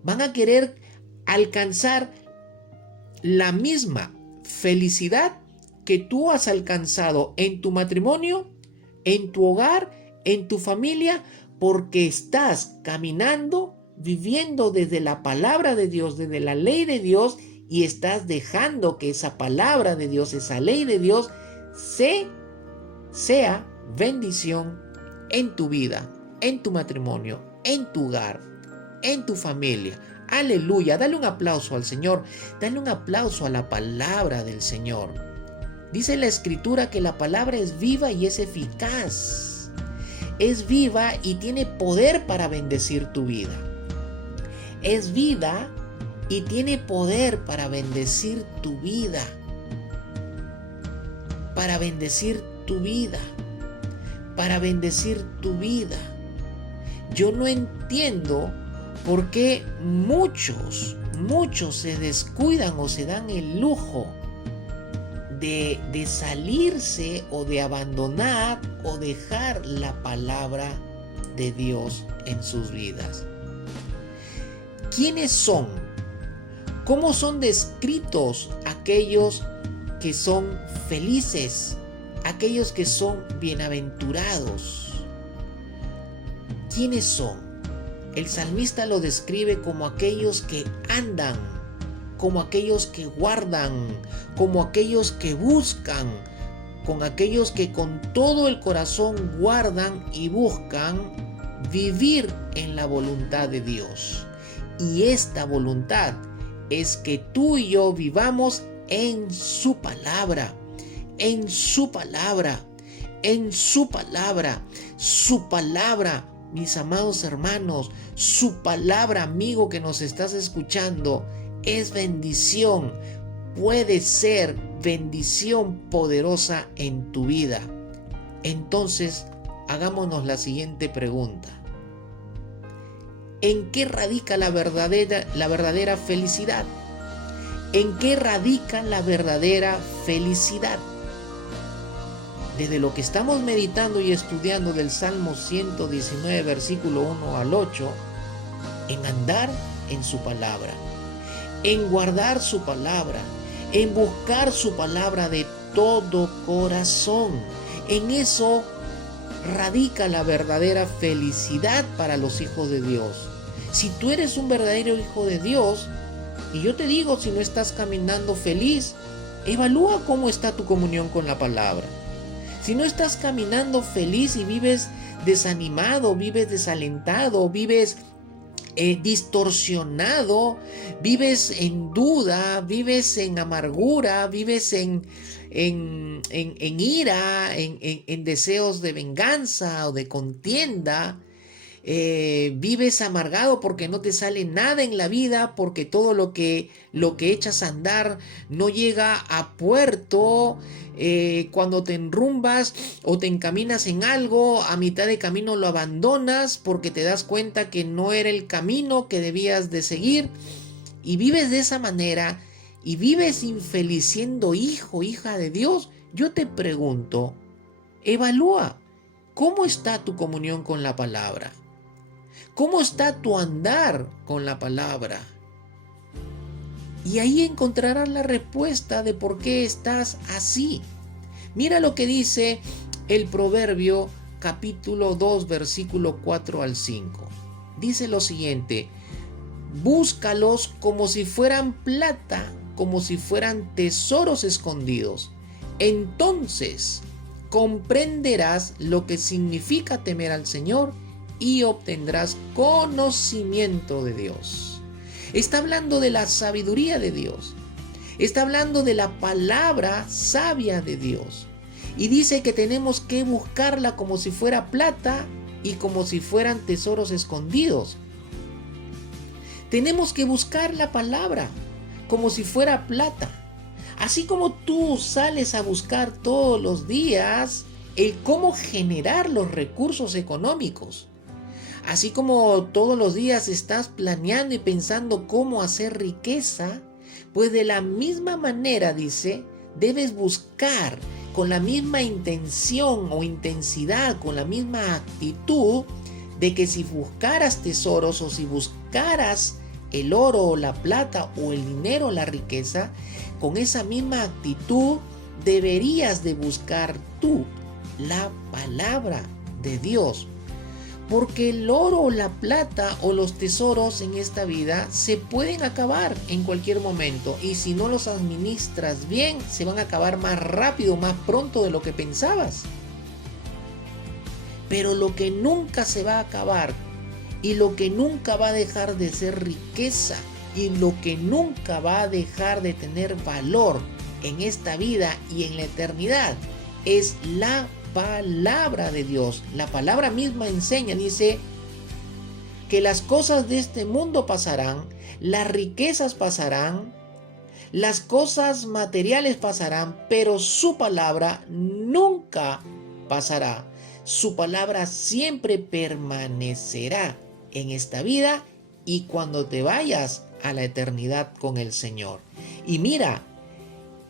Van a querer alcanzar la misma felicidad que tú has alcanzado en tu matrimonio, en tu hogar, en tu familia, porque estás caminando, viviendo desde la palabra de Dios, desde la ley de Dios, y estás dejando que esa palabra de Dios, esa ley de Dios, sea bendición en tu vida, en tu matrimonio, en tu hogar, en tu familia. Aleluya, dale un aplauso al Señor, dale un aplauso a la palabra del Señor. Dice la Escritura que la palabra es viva y es eficaz. Es viva y tiene poder para bendecir tu vida. Es viva y tiene poder para bendecir tu vida. Para bendecir tu vida. Para bendecir tu vida. Yo no entiendo por qué muchos se descuidan o se dan el lujo de salirse o de abandonar o dejar la palabra de Dios en sus vidas. ¿Quiénes son? ¿Cómo son descritos aquellos que son felices? Aquellos que son bienaventurados. ¿Quiénes son? El salmista lo describe como aquellos que andan, como aquellos que guardan, como aquellos que buscan, con aquellos que con todo el corazón guardan y buscan vivir en la voluntad de Dios. Y esta voluntad es que tú y yo vivamos en su palabra, en su palabra, en su palabra, su palabra. Mis amados hermanos, su palabra, amigo que nos estás escuchando, es bendición, puede ser bendición poderosa en tu vida. Entonces, hagámonos la siguiente pregunta. ¿En qué radica la verdadera felicidad? ¿En qué radica la verdadera felicidad? Desde lo que estamos meditando y estudiando del Salmo 119, versículo 1 al 8, en andar en su palabra, en guardar su palabra, en buscar su palabra de todo corazón. En eso radica la verdadera felicidad para los hijos de Dios. Si tú eres un verdadero hijo de Dios, y yo te digo, si no estás caminando feliz, evalúa cómo está tu comunión con la palabra. Si no estás caminando feliz y vives desanimado, vives desalentado, vives distorsionado, vives en duda, vives en amargura, vives en ira, en deseos de venganza o de contienda, vives amargado porque no te sale nada en la vida, porque todo lo que echas a andar no llega a puerto. Cuando te enrumbas o te encaminas en algo, a mitad de camino lo abandonas porque te das cuenta que no era el camino que debías de seguir, y vives de esa manera y vives infeliz siendo hijo, hija de Dios. Yo te pregunto, evalúa, ¿cómo está tu comunión con la palabra? ¿Cómo está tu andar con la palabra? Y ahí encontrarás la respuesta de por qué estás así. Mira lo que dice el Proverbio capítulo 2, versículo 4 al 5. Dice lo siguiente: búscalos como si fueran plata, como si fueran tesoros escondidos. Entonces comprenderás lo que significa temer al Señor y obtendrás conocimiento de Dios. Está hablando de la sabiduría de Dios. Está hablando de la palabra sabia de Dios. Y dice que tenemos que buscarla como si fuera plata y como si fueran tesoros escondidos. Tenemos que buscar la palabra como si fuera plata. Así como tú sales a buscar todos los días el cómo generar los recursos económicos. Así como todos los días estás planeando y pensando cómo hacer riqueza, pues de la misma manera, dice, debes buscar con la misma intención o intensidad, con la misma actitud, de que si buscaras tesoros o si buscaras el oro o la plata o el dinero o la riqueza, con esa misma actitud deberías de buscar tú la palabra de Dios. Porque el oro, la plata o los tesoros en esta vida se pueden acabar en cualquier momento, y si no los administras bien, se van a acabar más rápido, más pronto de lo que pensabas. Pero lo que nunca se va a acabar, y lo que nunca va a dejar de ser riqueza, y lo que nunca va a dejar de tener valor en esta vida y en la eternidad, es la palabra de Dios. La palabra misma enseña, dice que las cosas de este mundo pasarán, las riquezas pasarán, las cosas materiales pasarán, pero su palabra nunca pasará. Su palabra siempre permanecerá en esta vida y cuando te vayas a la eternidad con el Señor. Y mira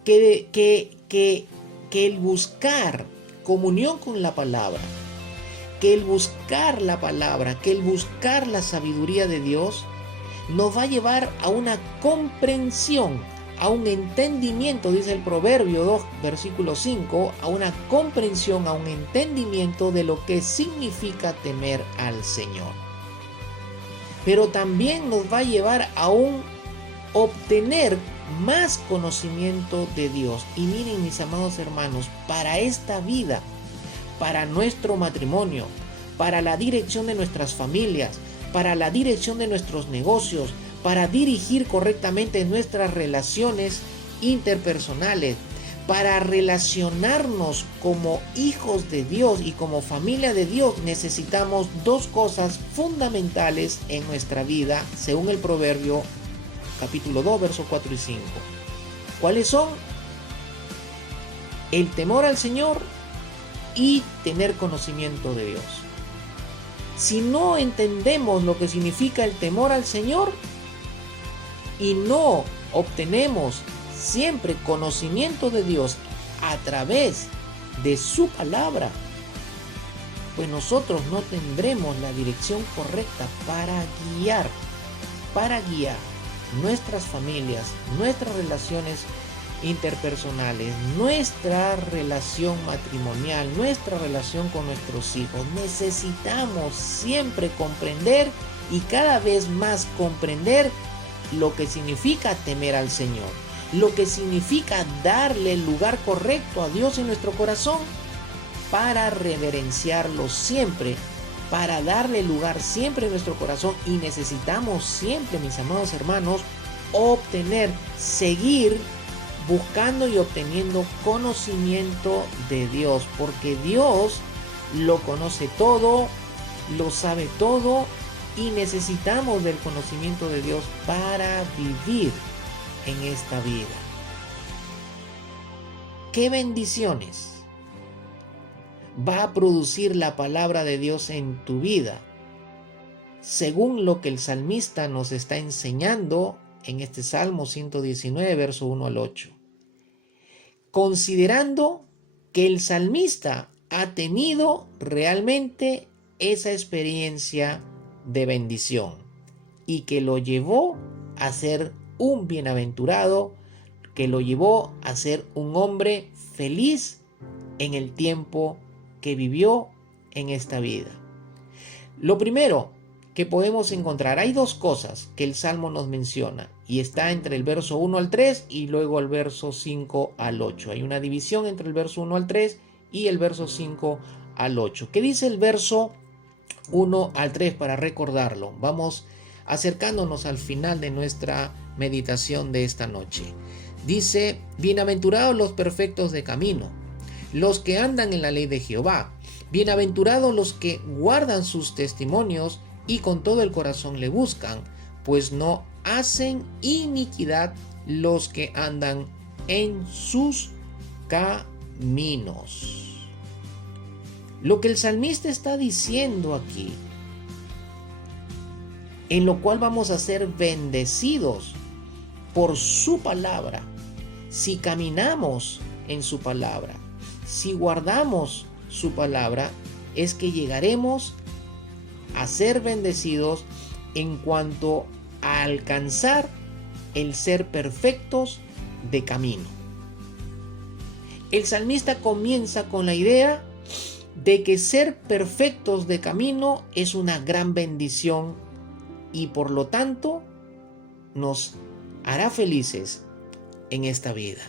que el buscar comunión con la palabra, que el buscar la palabra, que el buscar la sabiduría de Dios, nos va a llevar a una comprensión, a un entendimiento, dice el Proverbio 2, versículo 5, a una comprensión, a un entendimiento de lo que significa temer al Señor. Pero también nos va a llevar a un obtener más conocimiento de Dios. Y miren, mis amados hermanos, para esta vida, para nuestro matrimonio, para la dirección de nuestras familias, para la dirección de nuestros negocios, para dirigir correctamente nuestras relaciones interpersonales, para relacionarnos como hijos de Dios y como familia de Dios, necesitamos dos cosas fundamentales en nuestra vida, según el Proverbio capítulo 2, versos 4 y 5. ¿Cuáles son? El temor al Señor y tener conocimiento de Dios. Si no entendemos lo que significa el temor al Señor y no obtenemos siempre conocimiento de Dios a través de su palabra, pues nosotros no tendremos la dirección correcta para guiar nuestras familias, nuestras relaciones interpersonales, nuestra relación matrimonial, nuestra relación con nuestros hijos. Necesitamos siempre comprender y cada vez más comprender lo que significa temer al Señor, lo que significa darle el lugar correcto a Dios en nuestro corazón para reverenciarlo siempre, para darle lugar siempre en nuestro corazón. Y necesitamos siempre, mis amados hermanos, seguir buscando y obteniendo conocimiento de Dios, porque Dios lo conoce todo, lo sabe todo y necesitamos del conocimiento de Dios para vivir en esta vida. ¿Qué bendiciones va a producir la palabra de Dios en tu vida? Según lo que el salmista nos está enseñando en este Salmo 119, verso 1 al 8. Considerando que el salmista ha tenido realmente esa experiencia de bendición y que lo llevó a ser un bienaventurado, que lo llevó a ser un hombre feliz en el tiempo que vivió en esta vida. Lo primero que podemos encontrar, hay dos cosas que el Salmo nos menciona y está entre el verso 1 al 3 y luego el verso 5 al 8. Hay una división entre el verso 1 al 3 y el verso 5 al 8. ¿Qué dice el verso 1 al 3 para recordarlo? Vamos acercándonos al final de nuestra meditación de esta noche. Dice: bienaventurados los perfectos de camino, los que andan en la ley de Jehová. Bienaventurados los que guardan sus testimonios y con todo el corazón le buscan, pues no hacen iniquidad los que andan en sus caminos. Lo que el salmista está diciendo aquí, en lo cual vamos a ser bendecidos por su palabra, si caminamos en su palabra, si guardamos su palabra, es que llegaremos a ser bendecidos en cuanto a alcanzar el ser perfectos de camino. El salmista comienza con la idea de que ser perfectos de camino es una gran bendición y por lo tanto nos hará felices en esta vida.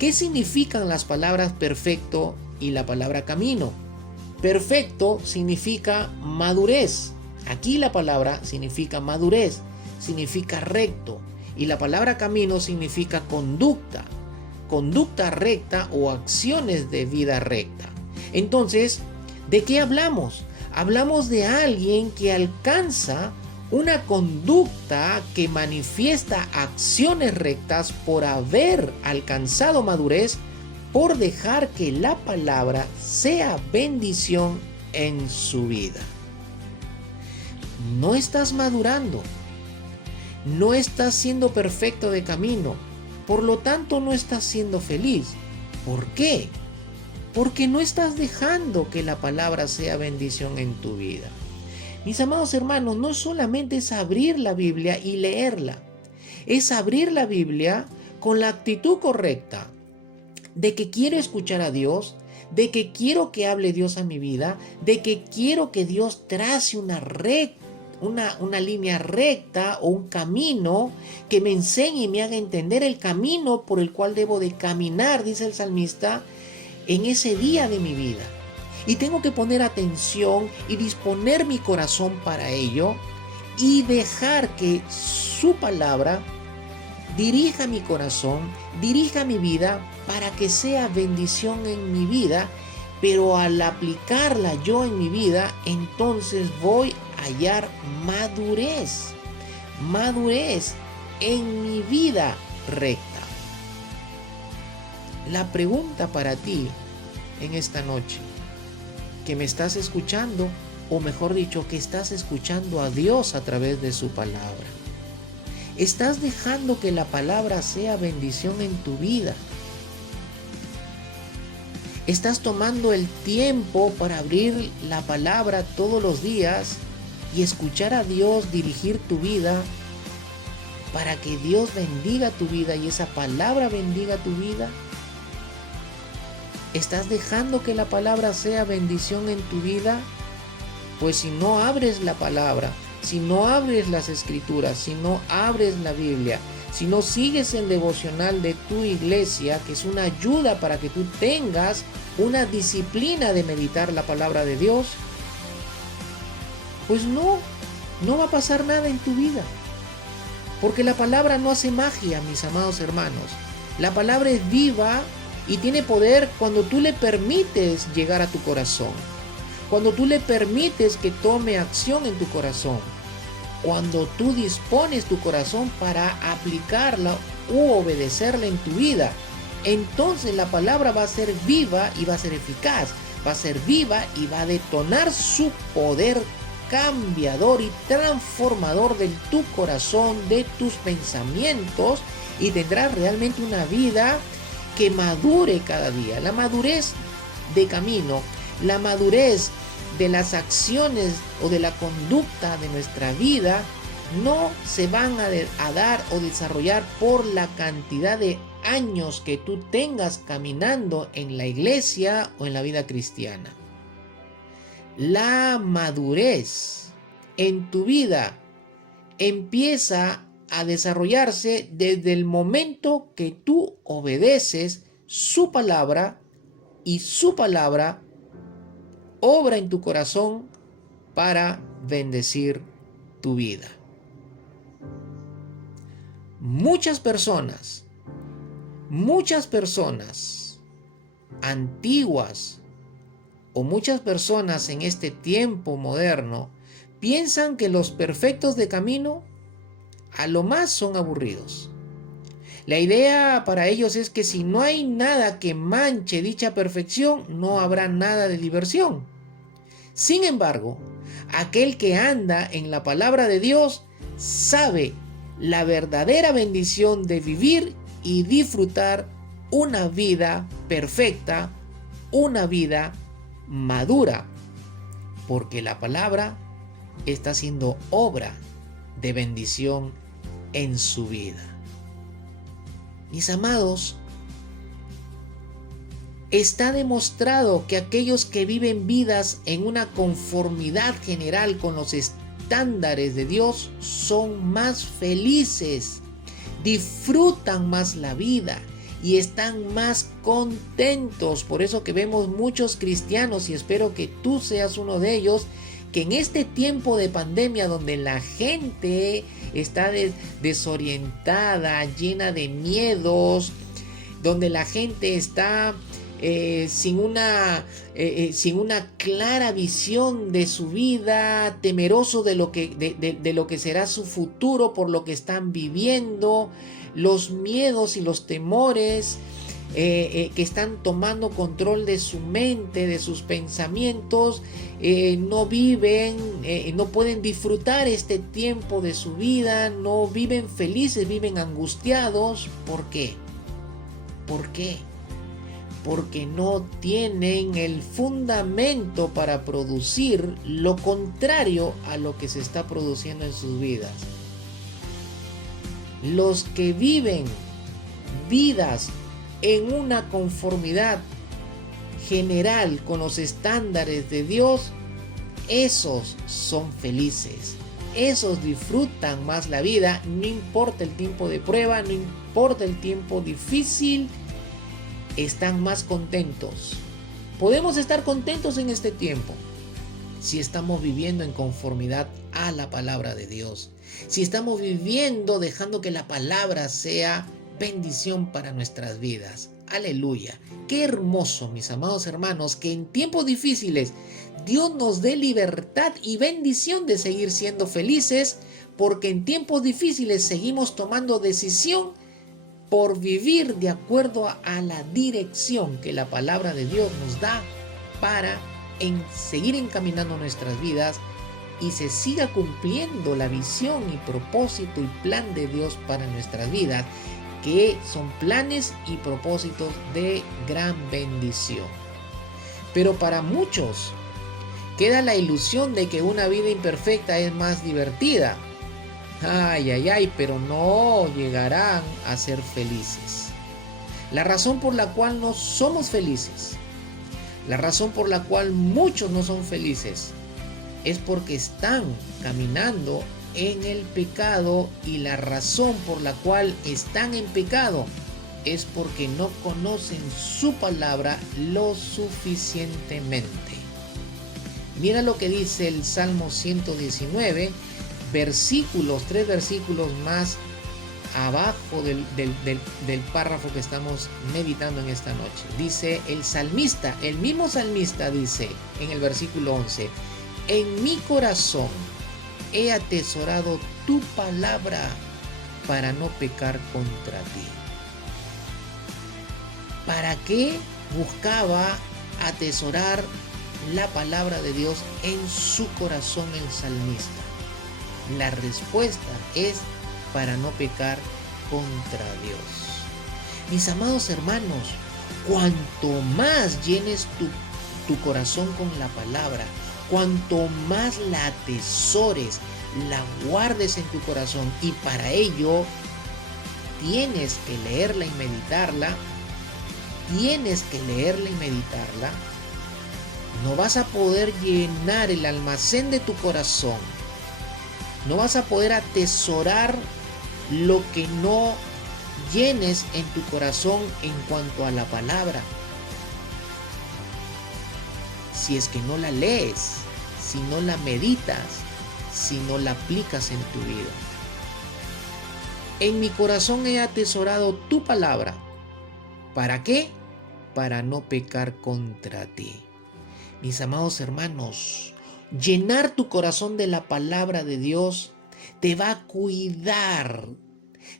¿Qué significan las palabras perfecto y la palabra camino? Perfecto significa madurez. Aquí la palabra significa madurez, significa recto. Y la palabra camino significa conducta, conducta recta o acciones de vida recta. Entonces, ¿de qué hablamos? Hablamos de alguien que alcanza una conducta que manifiesta acciones rectas por haber alcanzado madurez, por dejar que la palabra sea bendición en su vida. No estás madurando, no estás siendo perfecto de camino, por lo tanto no estás siendo feliz. ¿Por qué? Porque no estás dejando que la palabra sea bendición en tu vida. Mis amados hermanos, no solamente es abrir la Biblia y leerla, es abrir la Biblia con la actitud correcta de que quiero escuchar a Dios, de que quiero que hable Dios a mi vida, de que quiero que Dios trace una línea recta o un camino que me enseñe y me haga entender el camino por el cual debo de caminar, dice el salmista, en ese día de mi vida. Y tengo que poner atención y disponer mi corazón para ello y dejar que su palabra dirija mi corazón, dirija mi vida para que sea bendición en mi vida, pero al aplicarla yo en mi vida, entonces voy a hallar madurez en mi vida recta. La pregunta para ti en esta noche, que me estás escuchando, o mejor dicho, que estás escuchando a Dios a través de su palabra. ¿Estás dejando que la palabra sea bendición en tu vida? ¿Estás tomando el tiempo para abrir la palabra todos los días y escuchar a Dios dirigir tu vida para que Dios bendiga tu vida y esa palabra bendiga tu vida? ¿Estás dejando que la palabra sea bendición en tu vida? Pues si no abres la palabra, si no abres las escrituras, si no abres la Biblia, si no sigues el devocional de tu iglesia, que es una ayuda para que tú tengas una disciplina de meditar la palabra de Dios, pues no va a pasar nada en tu vida. Porque la palabra no hace magia, mis amados hermanos. La palabra es viva y tiene poder cuando tú le permites llegar a tu corazón. cuando tú le permites que tome acción en tu corazón, cuando tú dispones tu corazón para aplicarla u obedecerla en tu vida, entonces la palabra va a ser viva y va a ser eficaz, va a ser viva y va a detonar su poder cambiador y transformador de tu corazón, de tus pensamientos, y tendrás realmente una vida que madure cada día. La madurez de camino, la madurez de las acciones o de la conducta de nuestra vida no se van a dar o desarrollar por la cantidad de años que tú tengas caminando en la iglesia o en la vida cristiana. La madurez en tu vida empieza a desarrollarse desde el momento que tú obedeces su palabra y su palabra obra en tu corazón para bendecir tu vida. Muchas personas antiguas o muchas personas en este tiempo moderno piensan que los perfectos de camino a lo más son aburridos. La idea para ellos es que si no hay nada que manche dicha perfección, no habrá nada de diversión. Sin embargo, aquel que anda en la palabra de Dios sabe la verdadera bendición de vivir y disfrutar una vida perfecta, una vida madura, porque la palabra está haciendo obra de bendición en su vida. Mis amados, está demostrado que aquellos que viven vidas en una conformidad general con los estándares de Dios son más felices, disfrutan más la vida y están más contentos. Por eso que vemos muchos cristianos, y espero que tú seas uno de ellos, que en este tiempo de pandemia donde la gente está desorientada, llena de miedos, donde la gente está sin una clara visión de su vida, temeroso de lo que será su futuro por lo que están viviendo, los miedos y los temores que están tomando control de su mente, de sus pensamientos, no viven, no pueden disfrutar este tiempo de su vida, no viven felices, viven angustiados. ¿Por qué? ¿Por qué? Porque no tienen el fundamento para producir lo contrario a lo que se está produciendo en sus vidas. Los que viven vidas en una conformidad general con los estándares de Dios, esos son felices, esos disfrutan más la vida, no importa el tiempo de prueba, no importa el tiempo difícil, están más contentos. Podemos estar contentos en este tiempo si estamos viviendo en conformidad a la palabra de Dios, si estamos viviendo dejando que la palabra sea bendición para nuestras vidas. Aleluya. Qué hermoso, mis amados hermanos, que en tiempos difíciles Dios nos dé libertad y bendición de seguir siendo felices, porque en tiempos difíciles seguimos tomando decisión por vivir de acuerdo a la dirección que la palabra de Dios nos da para seguir encaminando nuestras vidas y se siga cumpliendo la visión y propósito y plan de Dios para nuestras vidas, que son planes y propósitos de gran bendición. Pero para muchos queda la ilusión de que una vida imperfecta es más divertida. Pero no llegarán a ser felices. La razón por la cual no somos felices, la razón por la cual muchos no son felices, es porque están caminando en el pecado, y la razón por la cual están en pecado es porque no conocen su palabra lo suficientemente. Mira lo que dice el Salmo 119, tres versículos más abajo del párrafo que estamos meditando en esta noche. Dice el salmista, el mismo salmista dice en el versículo 11, en mi corazón he atesorado tu palabra para no pecar contra ti. ¿Para qué buscaba atesorar la palabra de Dios en su corazón el salmista? La respuesta es para no pecar contra Dios. Mis amados hermanos, cuanto más llenes tu corazón con la palabra, cuanto más la atesores, la guardes en tu corazón, y para ello tienes que leerla y meditarla, no vas a poder llenar el almacén de tu corazón, no vas a poder atesorar lo que no llenes en tu corazón en cuanto a la palabra. Si es que no la lees, si no la meditas, si no la aplicas en tu vida. En mi corazón he atesorado tu palabra. ¿Para qué? Para no pecar contra ti. Mis amados hermanos, llenar tu corazón de la palabra de Dios te va a cuidar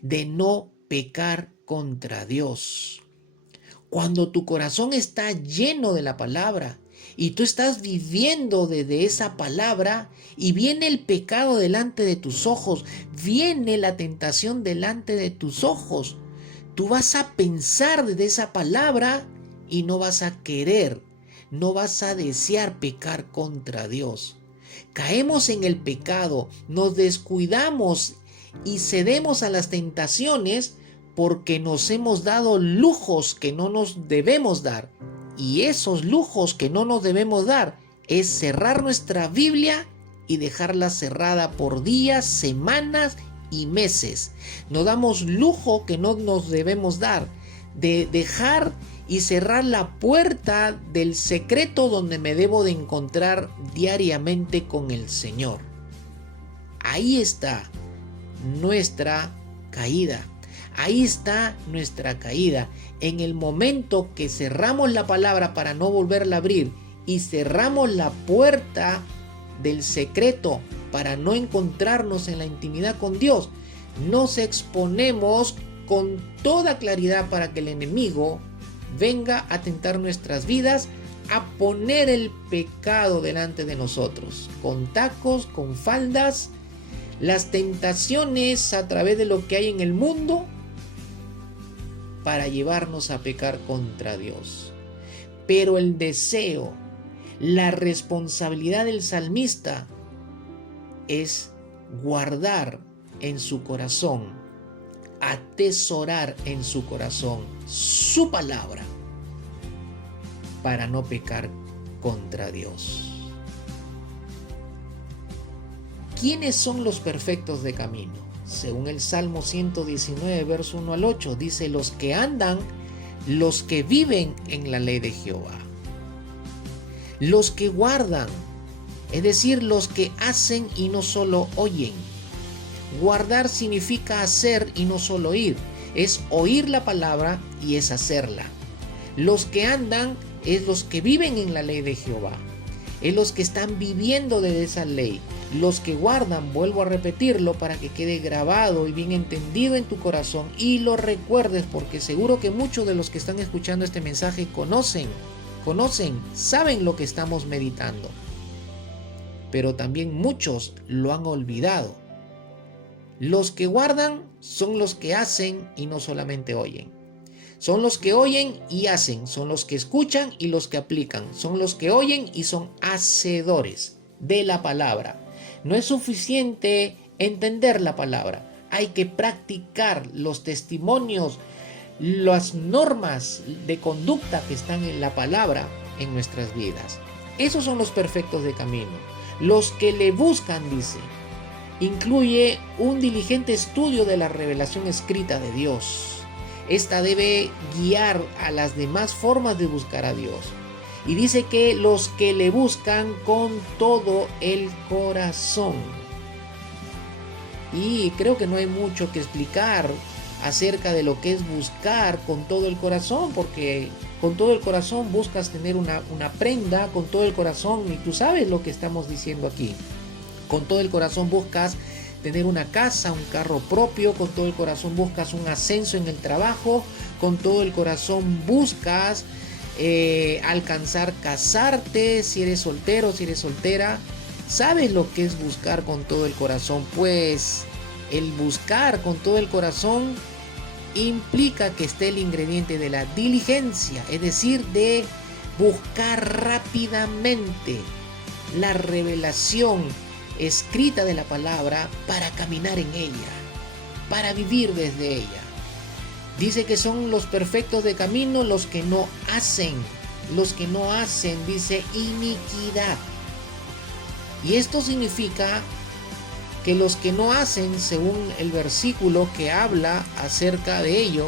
de no pecar contra Dios. Cuando tu corazón está lleno de la palabra y tú estás viviendo de esa palabra, y viene el pecado delante de tus ojos, viene la tentación delante de tus ojos, tú vas a pensar de esa palabra y no vas a querer, no vas a desear pecar contra Dios. Caemos en el pecado, nos descuidamos y cedemos a las tentaciones porque nos hemos dado lujos que no nos debemos dar. Y esos lujos que no nos debemos dar es cerrar nuestra Biblia y dejarla cerrada por días, semanas y meses. Nos damos lujo que no nos debemos dar, de dejar y cerrar la puerta del secreto donde me debo de encontrar diariamente con el Señor. Ahí está nuestra caída. Ahí está nuestra caída. En el momento que cerramos la palabra para no volverla a abrir y cerramos la puerta del secreto para no encontrarnos en la intimidad con Dios, nos exponemos con toda claridad para que el enemigo venga a tentar nuestras vidas, a poner el pecado delante de nosotros, con tacos, con faldas, las tentaciones a través de lo que hay en el mundo, para llevarnos a pecar contra Dios. Pero el deseo, la responsabilidad del salmista es guardar en su corazón, atesorar en su corazón su palabra para no pecar contra Dios. ¿Quiénes son los perfectos de camino? Según el Salmo 119, verso 1 al 8, dice: los que andan, los que viven en la ley de Jehová. Los que guardan, es decir, los que hacen y no solo oyen. Guardar significa hacer y no solo oír. Es oír la palabra y es hacerla. Los que andan es los que viven en la ley de Jehová. Es los que están viviendo de esa ley. Los que guardan, vuelvo a repetirlo para que quede grabado y bien entendido en tu corazón y lo recuerdes, porque seguro que muchos de los que están escuchando este mensaje conocen, saben lo que estamos meditando. Pero también muchos lo han olvidado. Los que guardan son los que hacen y no solamente oyen. Son los que oyen y hacen, son los que escuchan y los que aplican, son los que oyen y son hacedores de la palabra. No es suficiente entender la palabra, hay que practicar los testimonios, las normas de conducta que están en la palabra en nuestras vidas. Esos son los perfectos de camino. Los que le buscan, dice, incluye un diligente estudio de la revelación escrita de Dios. Esta debe guiar a las demás formas de buscar a Dios. Y dice que los que le buscan con todo el corazón. Y creo que no hay mucho que explicar acerca de lo que es buscar con todo el corazón, porque con todo el corazón buscas tener una prenda, con todo el corazón, y tú sabes lo que estamos diciendo aquí, con todo el corazón buscas tener una casa, un carro propio, con todo el corazón buscas un ascenso en el trabajo, con todo el corazón buscas alcanzar casarte, si eres soltero, si eres soltera. ¿Sabes lo que es buscar con todo el corazón? Pues el buscar con todo el corazón implica que esté el ingrediente de la diligencia, es decir, de buscar rápidamente la revelación escrita de la palabra para caminar en ella, para vivir desde ella. Dice que son los perfectos de camino los que no hacen, dice, iniquidad. Y esto significa que los que no hacen, según el versículo que habla acerca de ello,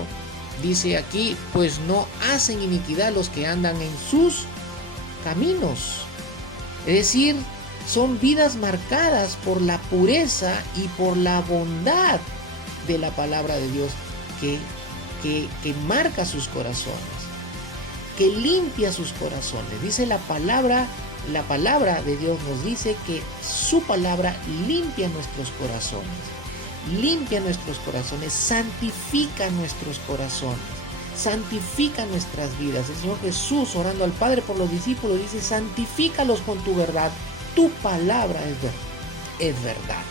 dice aquí, pues no hacen iniquidad los que andan en sus caminos. Es decir, son vidas marcadas por la pureza y por la bondad de la palabra de Dios que marca sus corazones, que limpia sus corazones. Dice la palabra de Dios nos dice que su palabra limpia nuestros corazones, santifica nuestros corazones, santifica nuestras vidas. El Señor Jesús, orando al Padre por los discípulos, dice, santifícalos con tu verdad, tu palabra es verdad.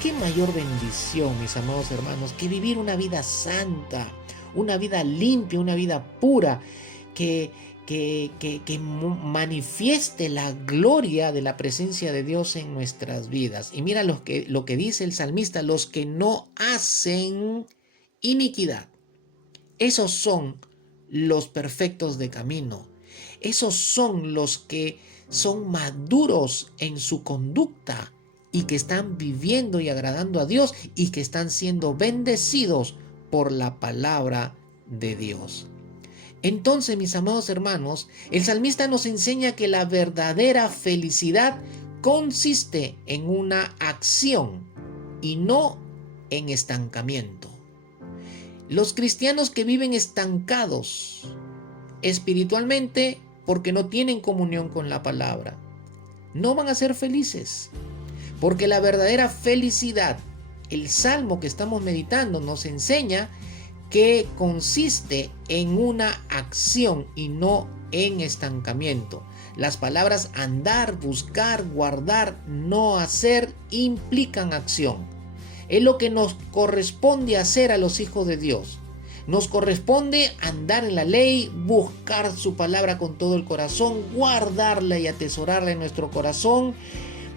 Qué mayor bendición, mis amados hermanos, que vivir una vida santa, una vida limpia, una vida pura, que manifieste la gloria de la presencia de Dios en nuestras vidas. Y mira lo que dice el salmista, los que no hacen iniquidad. Esos son los perfectos de camino. Esos son los que son maduros en su conducta y que están viviendo y agradando a Dios y que están siendo bendecidos por la palabra de Dios. Entonces, mis amados hermanos, el salmista nos enseña que la verdadera felicidad consiste en una acción y no en estancamiento. Los cristianos que viven estancados espiritualmente porque no tienen comunión con la palabra, no van a ser felices, porque la verdadera felicidad, el salmo que estamos meditando nos enseña que consiste en una acción y no en estancamiento. Las palabras andar, buscar, guardar, no hacer implican acción. Es lo que nos corresponde hacer a los hijos de Dios. Nos corresponde andar en la ley, buscar su palabra con todo el corazón, guardarla y atesorarla en nuestro corazón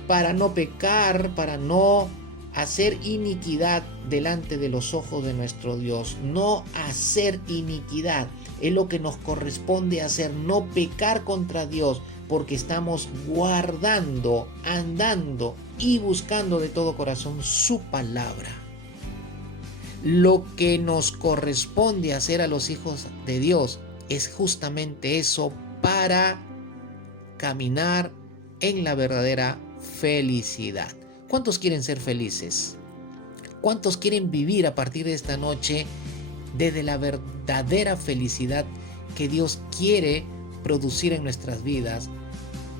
para no pecar, para no hacer iniquidad delante de los ojos de nuestro Dios. No hacer iniquidad es lo que nos corresponde hacer, no pecar contra Dios, porque estamos guardando, andando y buscando de todo corazón su palabra. Lo que nos corresponde hacer a los hijos de Dios es justamente eso, para caminar en la verdadera felicidad. ¿Cuántos quieren ser felices? ¿Cuántos quieren vivir a partir de esta noche desde la verdadera felicidad que Dios quiere producir en nuestras vidas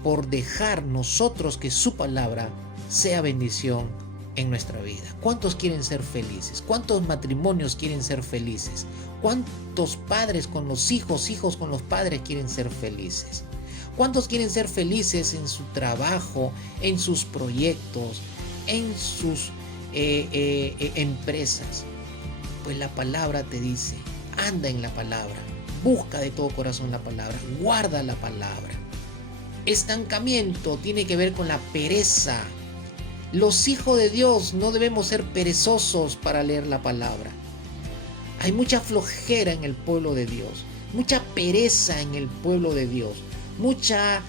por dejar nosotros que su palabra sea bendición en nuestra vida? ¿Cuántos quieren ser felices? ¿Cuántos matrimonios quieren ser felices? ¿Cuántos padres con los hijos, hijos con los padres quieren ser felices? ¿Cuántos quieren ser felices en su trabajo, en sus proyectos, en sus empresas? Pues la palabra te dice, anda en la palabra, busca de todo corazón la palabra, guarda la palabra. Estancamiento tiene que ver con la pereza. Los hijos de Dios no debemos ser perezosos para leer la palabra. Hay mucha flojera en el pueblo de Dios, mucha pereza en el pueblo de Dios, muchas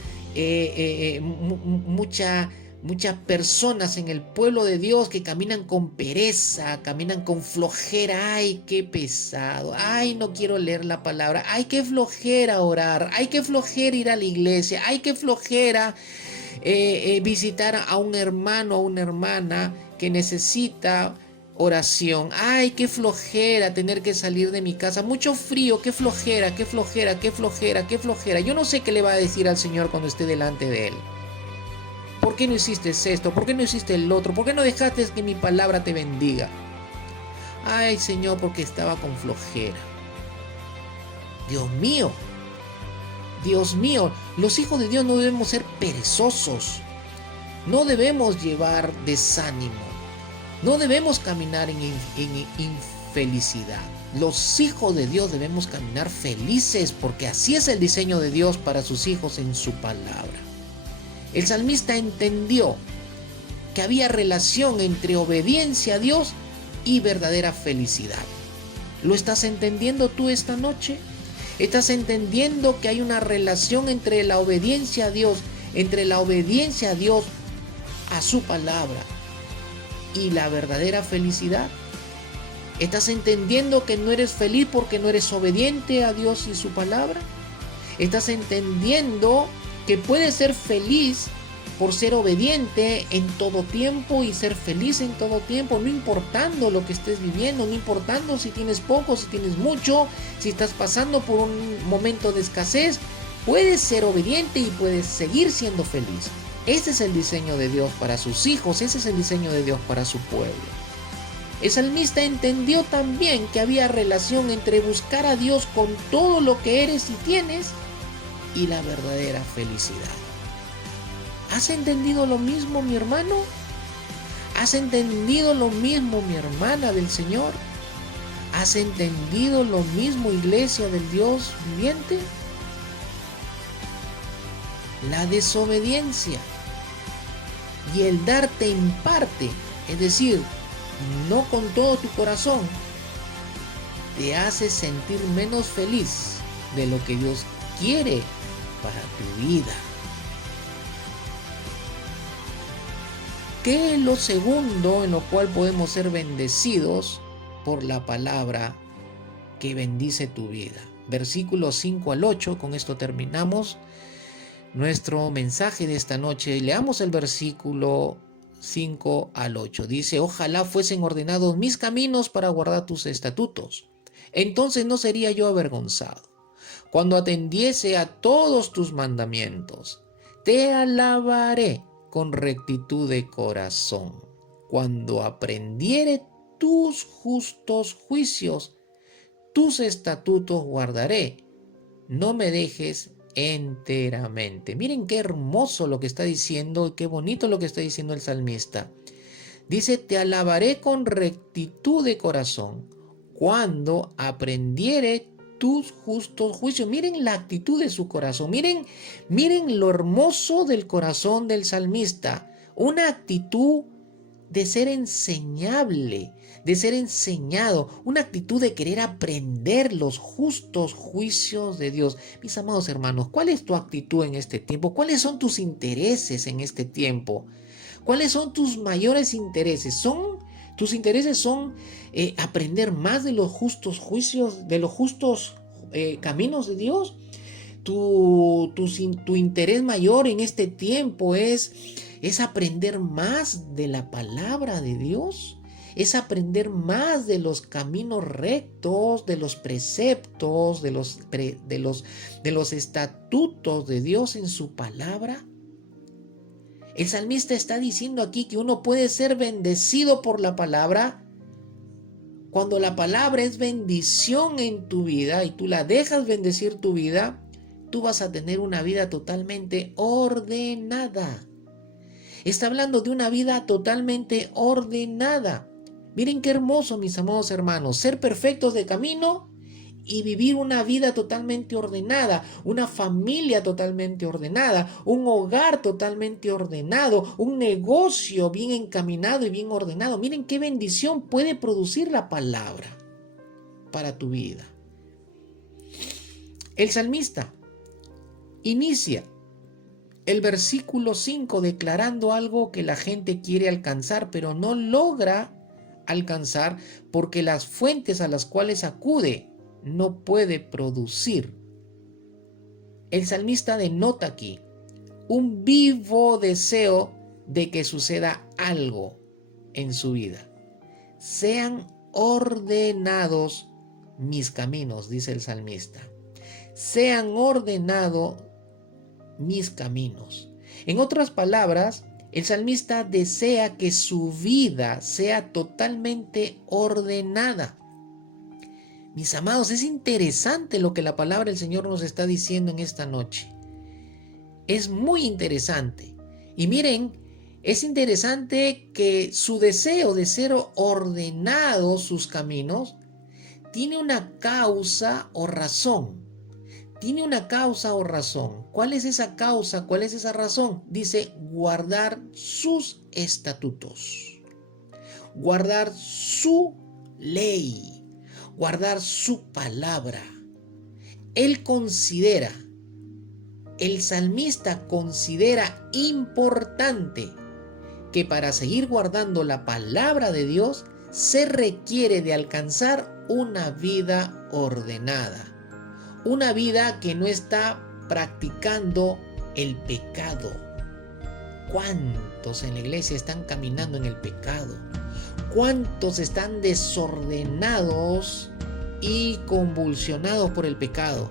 personas en el pueblo de Dios que caminan con pereza, caminan con flojera. Ay, qué pesado. Ay, no quiero leer la palabra. Ay, qué flojera orar. Ay, qué flojera ir a la iglesia. Ay, qué flojera visitar a un hermano o una hermana que necesita oración. Ay, qué flojera tener que salir de mi casa. Mucho frío, qué flojera, qué flojera, qué flojera, qué flojera. Yo no sé qué le va a decir al Señor cuando esté delante de Él. ¿Por qué no hiciste esto? ¿Por qué no hiciste el otro? ¿Por qué no dejaste que mi palabra te bendiga? Ay, Señor, porque estaba con flojera. Dios mío, Dios mío, los hijos de Dios no debemos ser perezosos. No debemos llevar desánimo. No debemos caminar en infelicidad. Los hijos de Dios debemos caminar felices porque así es el diseño de Dios para sus hijos en su palabra. El salmista entendió que había relación entre obediencia a Dios y verdadera felicidad. ¿Lo estás entendiendo tú esta noche? ¿Estás entendiendo que hay una relación entre la obediencia a Dios, a su palabra y la verdadera felicidad? ¿Estás entendiendo que no eres feliz porque no eres obediente a Dios y su palabra? ¿Estás entendiendo que puedes ser feliz por ser obediente en todo tiempo y ser feliz en todo tiempo, no importando lo que estés viviendo, no importando si tienes poco, si tienes mucho, si estás pasando por un momento de escasez? Puedes ser obediente y puedes seguir siendo feliz. Ese es el diseño de Dios para sus hijos, ese es el diseño de Dios para su pueblo. El salmista entendió también que había relación entre buscar a Dios con todo lo que eres y tienes y la verdadera felicidad. ¿Has entendido lo mismo, mi hermano? ¿Has entendido lo mismo, mi hermana del Señor? ¿Has entendido lo mismo, iglesia del Dios viviente? La desobediencia y el darte en parte, es decir, no con todo tu corazón, te hace sentir menos feliz de lo que Dios quiere para tu vida. ¿Qué es lo segundo en lo cual podemos ser bendecidos por la palabra que bendice tu vida? Versículos 5 al 8, con esto terminamos nuestro mensaje de esta noche. Leamos el versículo 5 al 8. Dice: ojalá fuesen ordenados mis caminos para guardar tus estatutos. Entonces no sería yo avergonzado. Cuando atendiese a todos tus mandamientos, te alabaré con rectitud de corazón. Cuando aprendiere tus justos juicios, tus estatutos guardaré. No me dejes enteramente. Miren qué hermoso lo que está diciendo y qué bonito lo que está diciendo el salmista. Dice: te alabaré con rectitud de corazón cuando aprendiere tus justos juicios. Miren la actitud de su corazón. Miren lo hermoso del corazón del salmista. Una actitud de ser enseñable, de ser enseñado, una actitud de querer aprender los justos juicios de Dios. Mis amados hermanos, ¿cuál es tu actitud en este tiempo? ¿Cuáles son tus intereses en este tiempo? ¿Cuáles son tus mayores intereses? Tus intereses son aprender más de los justos juicios, de los justos caminos de Dios. Tu interés mayor en este tiempo es aprender más de la palabra de Dios, es aprender más de los caminos rectos, de los preceptos, de los estatutos de Dios en su palabra. El salmista está diciendo aquí que uno puede ser bendecido por la palabra. Cuando la palabra es bendición en tu vida y tú la dejas bendecir tu vida, tú vas a tener una vida totalmente ordenada. Está hablando de una vida totalmente ordenada. Miren qué hermoso, mis amados hermanos, ser perfectos de camino y vivir una vida totalmente ordenada, una familia totalmente ordenada, un hogar totalmente ordenado, un negocio bien encaminado y bien ordenado. Miren qué bendición puede producir la palabra para tu vida. El salmista inicia el versículo 5 declarando algo que la gente quiere alcanzar, pero no logra alcanzar porque las fuentes a las cuales acude no puede producir. El salmista denota aquí un vivo deseo de que suceda algo en su vida. Sean ordenados mis caminos, dice el salmista. Sean ordenados mis caminos. En otras palabras, el salmista desea que su vida sea totalmente ordenada. Mis amados, es interesante lo que la palabra del Señor nos está diciendo en esta noche. Es muy interesante. Y miren, es interesante que su deseo de ser ordenados sus caminos tiene una causa o razón. Tiene una causa o razón. ¿Cuál es esa causa? ¿Cuál es esa razón? Dice, guardar sus estatutos. Guardar su ley. Guardar su palabra. Él considera, el salmista considera importante que para seguir guardando la palabra de Dios se requiere de alcanzar una vida ordenada. Una vida que no está practicando el pecado. ¿Cuántos en la iglesia están caminando en el pecado? ¿Cuántos están desordenados y convulsionados por el pecado?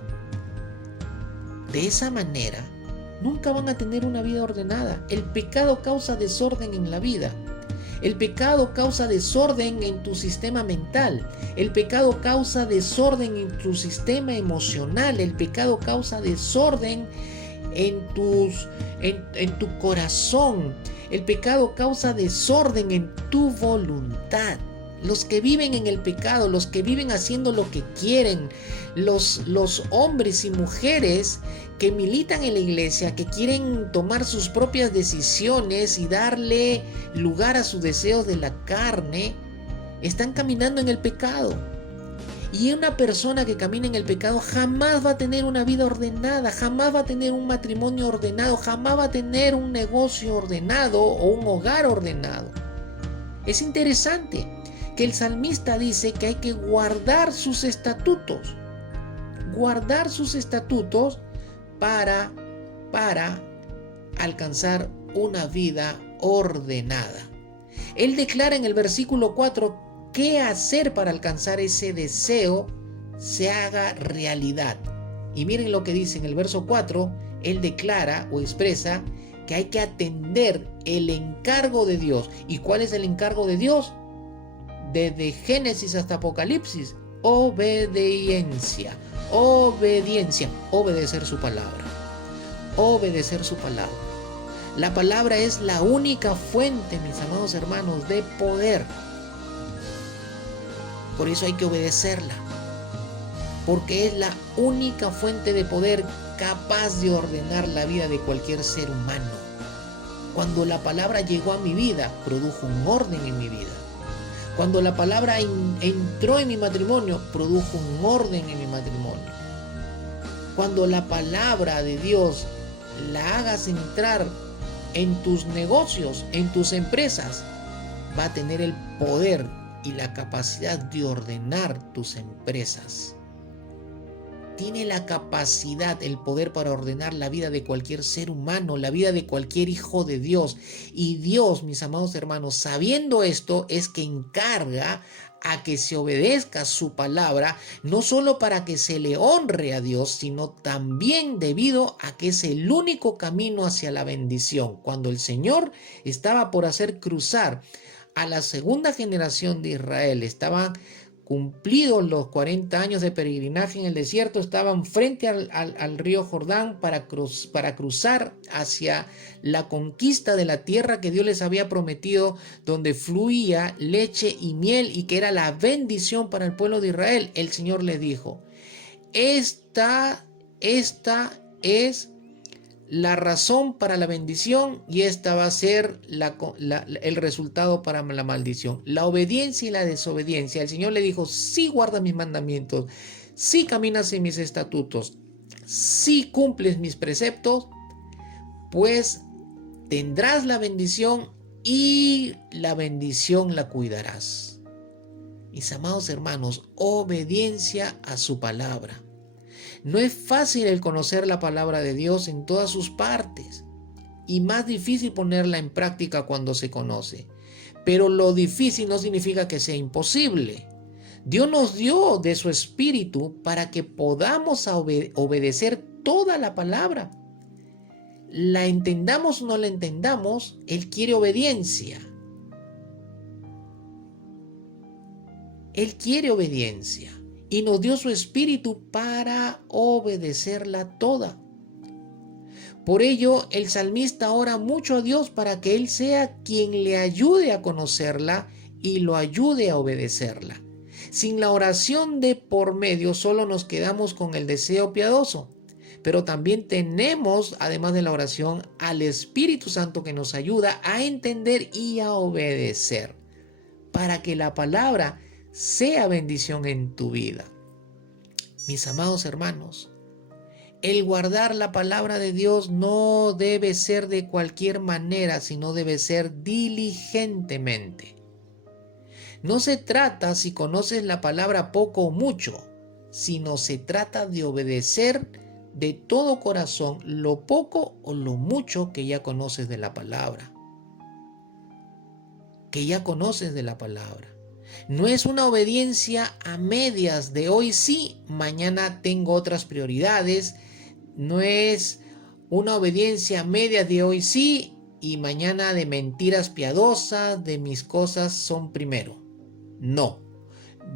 De esa manera, nunca van a tener una vida ordenada. El pecado causa desorden en la vida. El pecado causa desorden en tu sistema mental. El pecado causa desorden en tu sistema emocional. El pecado causa desorden en tu corazón. El pecado causa desorden en tu voluntad. Los que viven en el pecado, los que viven haciendo lo que quieren, los hombres y mujeres que militan en la iglesia, que quieren tomar sus propias decisiones y darle lugar a sus deseos de la carne, están caminando en el pecado. Y una persona que camina en el pecado jamás va a tener una vida ordenada, jamás va a tener un matrimonio ordenado, jamás va a tener un negocio ordenado o un hogar ordenado. Es interesante que el salmista dice que hay que guardar sus estatutos. Guardar sus estatutos para alcanzar una vida ordenada. Él declara en el versículo 4 qué hacer para alcanzar ese deseo se haga realidad. Y miren lo que dice en el verso 4, él declara o expresa que hay que atender el encargo de Dios. ¿Y cuál es el encargo de Dios? Desde Génesis hasta Apocalipsis, obediencia, obedecer su palabra, obedecer su palabra. La palabra es la única fuente, mis amados hermanos, de poder. Por eso hay que obedecerla, porque es la única fuente de poder capaz de ordenar la vida de cualquier ser humano. Cuando la palabra llegó a mi vida, produjo un orden en mi vida. Cuando la palabra entró en mi matrimonio, produjo un orden en mi matrimonio. Cuando la palabra de Dios la hagas entrar en tus negocios, en tus empresas, va a tener el poder y la capacidad de ordenar tus empresas. Tiene la capacidad, el poder para ordenar la vida de cualquier ser humano, la vida de cualquier hijo de Dios. Y Dios, mis amados hermanos, sabiendo esto, es que encarga a que se obedezca su palabra, no solo para que se le honre a Dios, sino también debido a que es el único camino hacia la bendición. Cuando el Señor estaba por hacer cruzar a la segunda generación de Israel, estaban cumplidos los 40 años de peregrinaje en el desierto, estaban frente al río Jordán para cruzar hacia la conquista de la tierra que Dios les había prometido, donde fluía leche y miel y que era la bendición para el pueblo de Israel. El Señor les dijo, esta es la razón para la bendición y esta va a ser el resultado para la maldición. La obediencia y la desobediencia. El Señor le dijo, si guardas mis mandamientos, si caminas en mis estatutos, si cumples mis preceptos, pues tendrás la bendición y la bendición la cuidarás. Mis amados hermanos, obediencia a su palabra. No es fácil el conocer la palabra de Dios en todas sus partes. y más difícil ponerla en práctica cuando se conoce. Pero lo difícil no significa que sea imposible. Dios nos dio de su espíritu para que podamos obedecer toda la palabra. La entendamos o no la entendamos, Él quiere obediencia. Él quiere obediencia y nos dio su espíritu para obedecerla toda. Por ello, el salmista ora mucho a Dios para que Él sea quien le ayude a conocerla y lo ayude a obedecerla. Sin la oración de por medio, solo nos quedamos con el deseo piadoso. Pero también tenemos, además de la oración, al Espíritu Santo que nos ayuda a entender y a obedecer, para que la palabra sea bendición en tu vida. Mis amados hermanos, el guardar la palabra de Dios no debe ser de cualquier manera, sino debe ser diligentemente. No se trata si conoces la palabra poco o mucho, sino se trata de obedecer de todo corazón lo poco o lo mucho que ya conoces de la palabra. Que ya conoces de la palabra. No es una obediencia a medias de hoy sí, mañana tengo otras prioridades. No es una obediencia a medias de hoy sí y mañana de mentiras piadosas, de mis cosas son primero. No.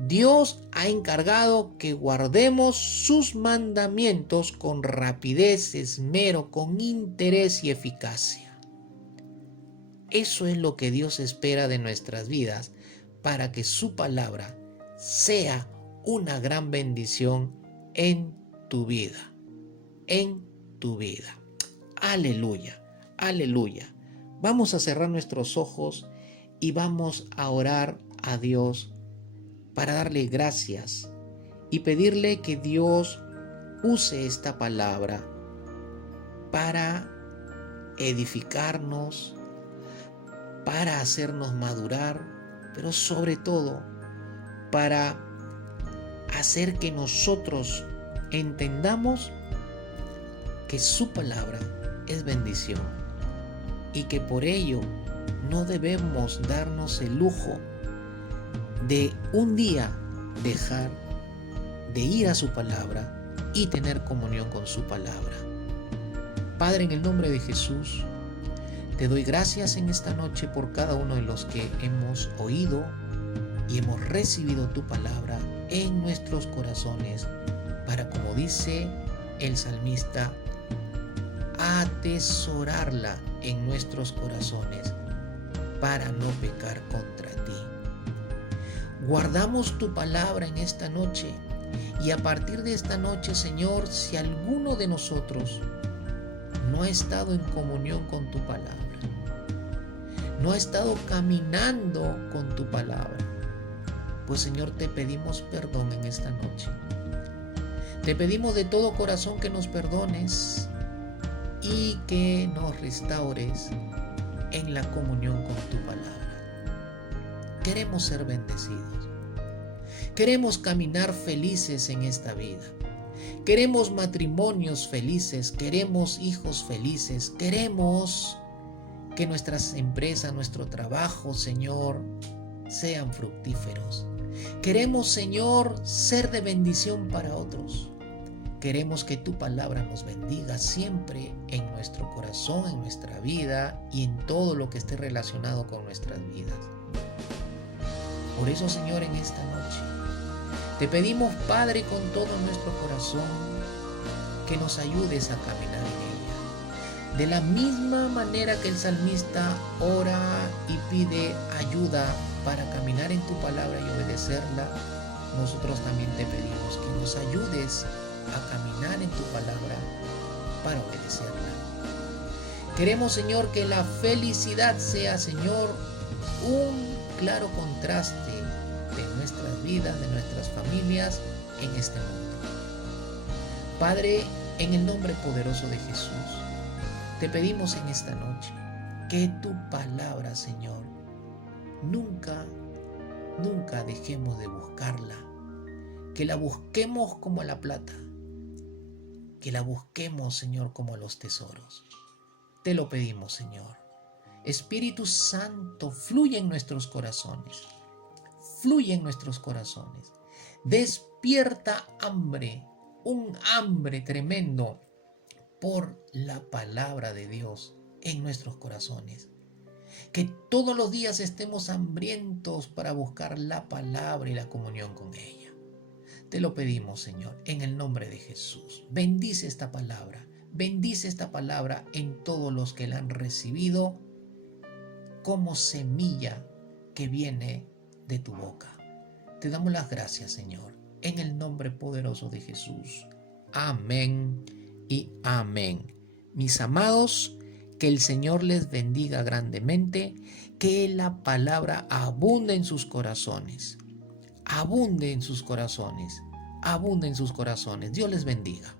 Dios ha encargado que guardemos sus mandamientos con rapidez, esmero, con interés y eficacia. Eso es lo que Dios espera de nuestras vidas para que su palabra sea una gran bendición en tu vida. En tu vida. Aleluya, aleluya. Vamos a cerrar nuestros ojos y vamos a orar a Dios para darle gracias y pedirle que Dios use esta palabra para edificarnos, para hacernos madurar, pero sobre todo para hacer que nosotros entendamos que su palabra es bendición y que por ello no debemos darnos el lujo de un día dejar de ir a su palabra y tener comunión con su palabra. Padre, en el nombre de Jesús, te doy gracias en esta noche por cada uno de los que hemos oído y hemos recibido tu palabra en nuestros corazones para, como dice el salmista, atesorarla en nuestros corazones para no pecar contra ti. Guardamos tu palabra en esta noche y a partir de esta noche, Señor, si alguno de nosotros no ha estado en comunión con tu palabra, no ha estado caminando con tu palabra, pues Señor, te pedimos perdón en esta noche. Te pedimos de todo corazón que nos perdones y que nos restaures en la comunión con tu palabra. Queremos ser bendecidos. Queremos caminar felices en esta vida. Queremos matrimonios felices, queremos hijos felices, queremos que nuestras empresas, nuestro trabajo, Señor, sean fructíferos. Queremos, Señor, ser de bendición para otros. Queremos que tu palabra nos bendiga siempre en nuestro corazón, en nuestra vida y en todo lo que esté relacionado con nuestras vidas. Por eso, Señor, en esta noche te pedimos, Padre, con todo nuestro corazón, que nos ayudes a caminar en ella. De la misma manera que el salmista ora y pide ayuda para caminar en tu palabra y obedecerla, nosotros también te pedimos que nos ayudes a caminar en tu palabra para obedecerla. Queremos, Señor, que la felicidad sea, Señor, un claro contraste de nuestras vidas, de nuestras familias en este mundo. Padre, en el nombre poderoso de Jesús, te pedimos en esta noche que tu palabra, Señor, nunca dejemos de buscarla, que la busquemos como la plata, que la busquemos, Señor, como los tesoros, Te lo pedimos, Señor. Espíritu Santo, fluye en nuestros corazones. Fluye en nuestros corazones. Despierta hambre, un hambre tremendo por la palabra de Dios en nuestros corazones. Que todos los días estemos hambrientos para buscar la palabra y la comunión con ella. Te lo pedimos, Señor, en el nombre de Jesús. Bendice esta palabra. Bendice esta palabra en todos los que la han recibido como semilla que viene de tu boca. Te damos las gracias, Señor, en el nombre poderoso de Jesús. Amén y amén. Mis amados, que el Señor les bendiga grandemente, que la palabra abunde en sus corazones. Abunde en sus corazones. Abunde en sus corazones. Dios les bendiga.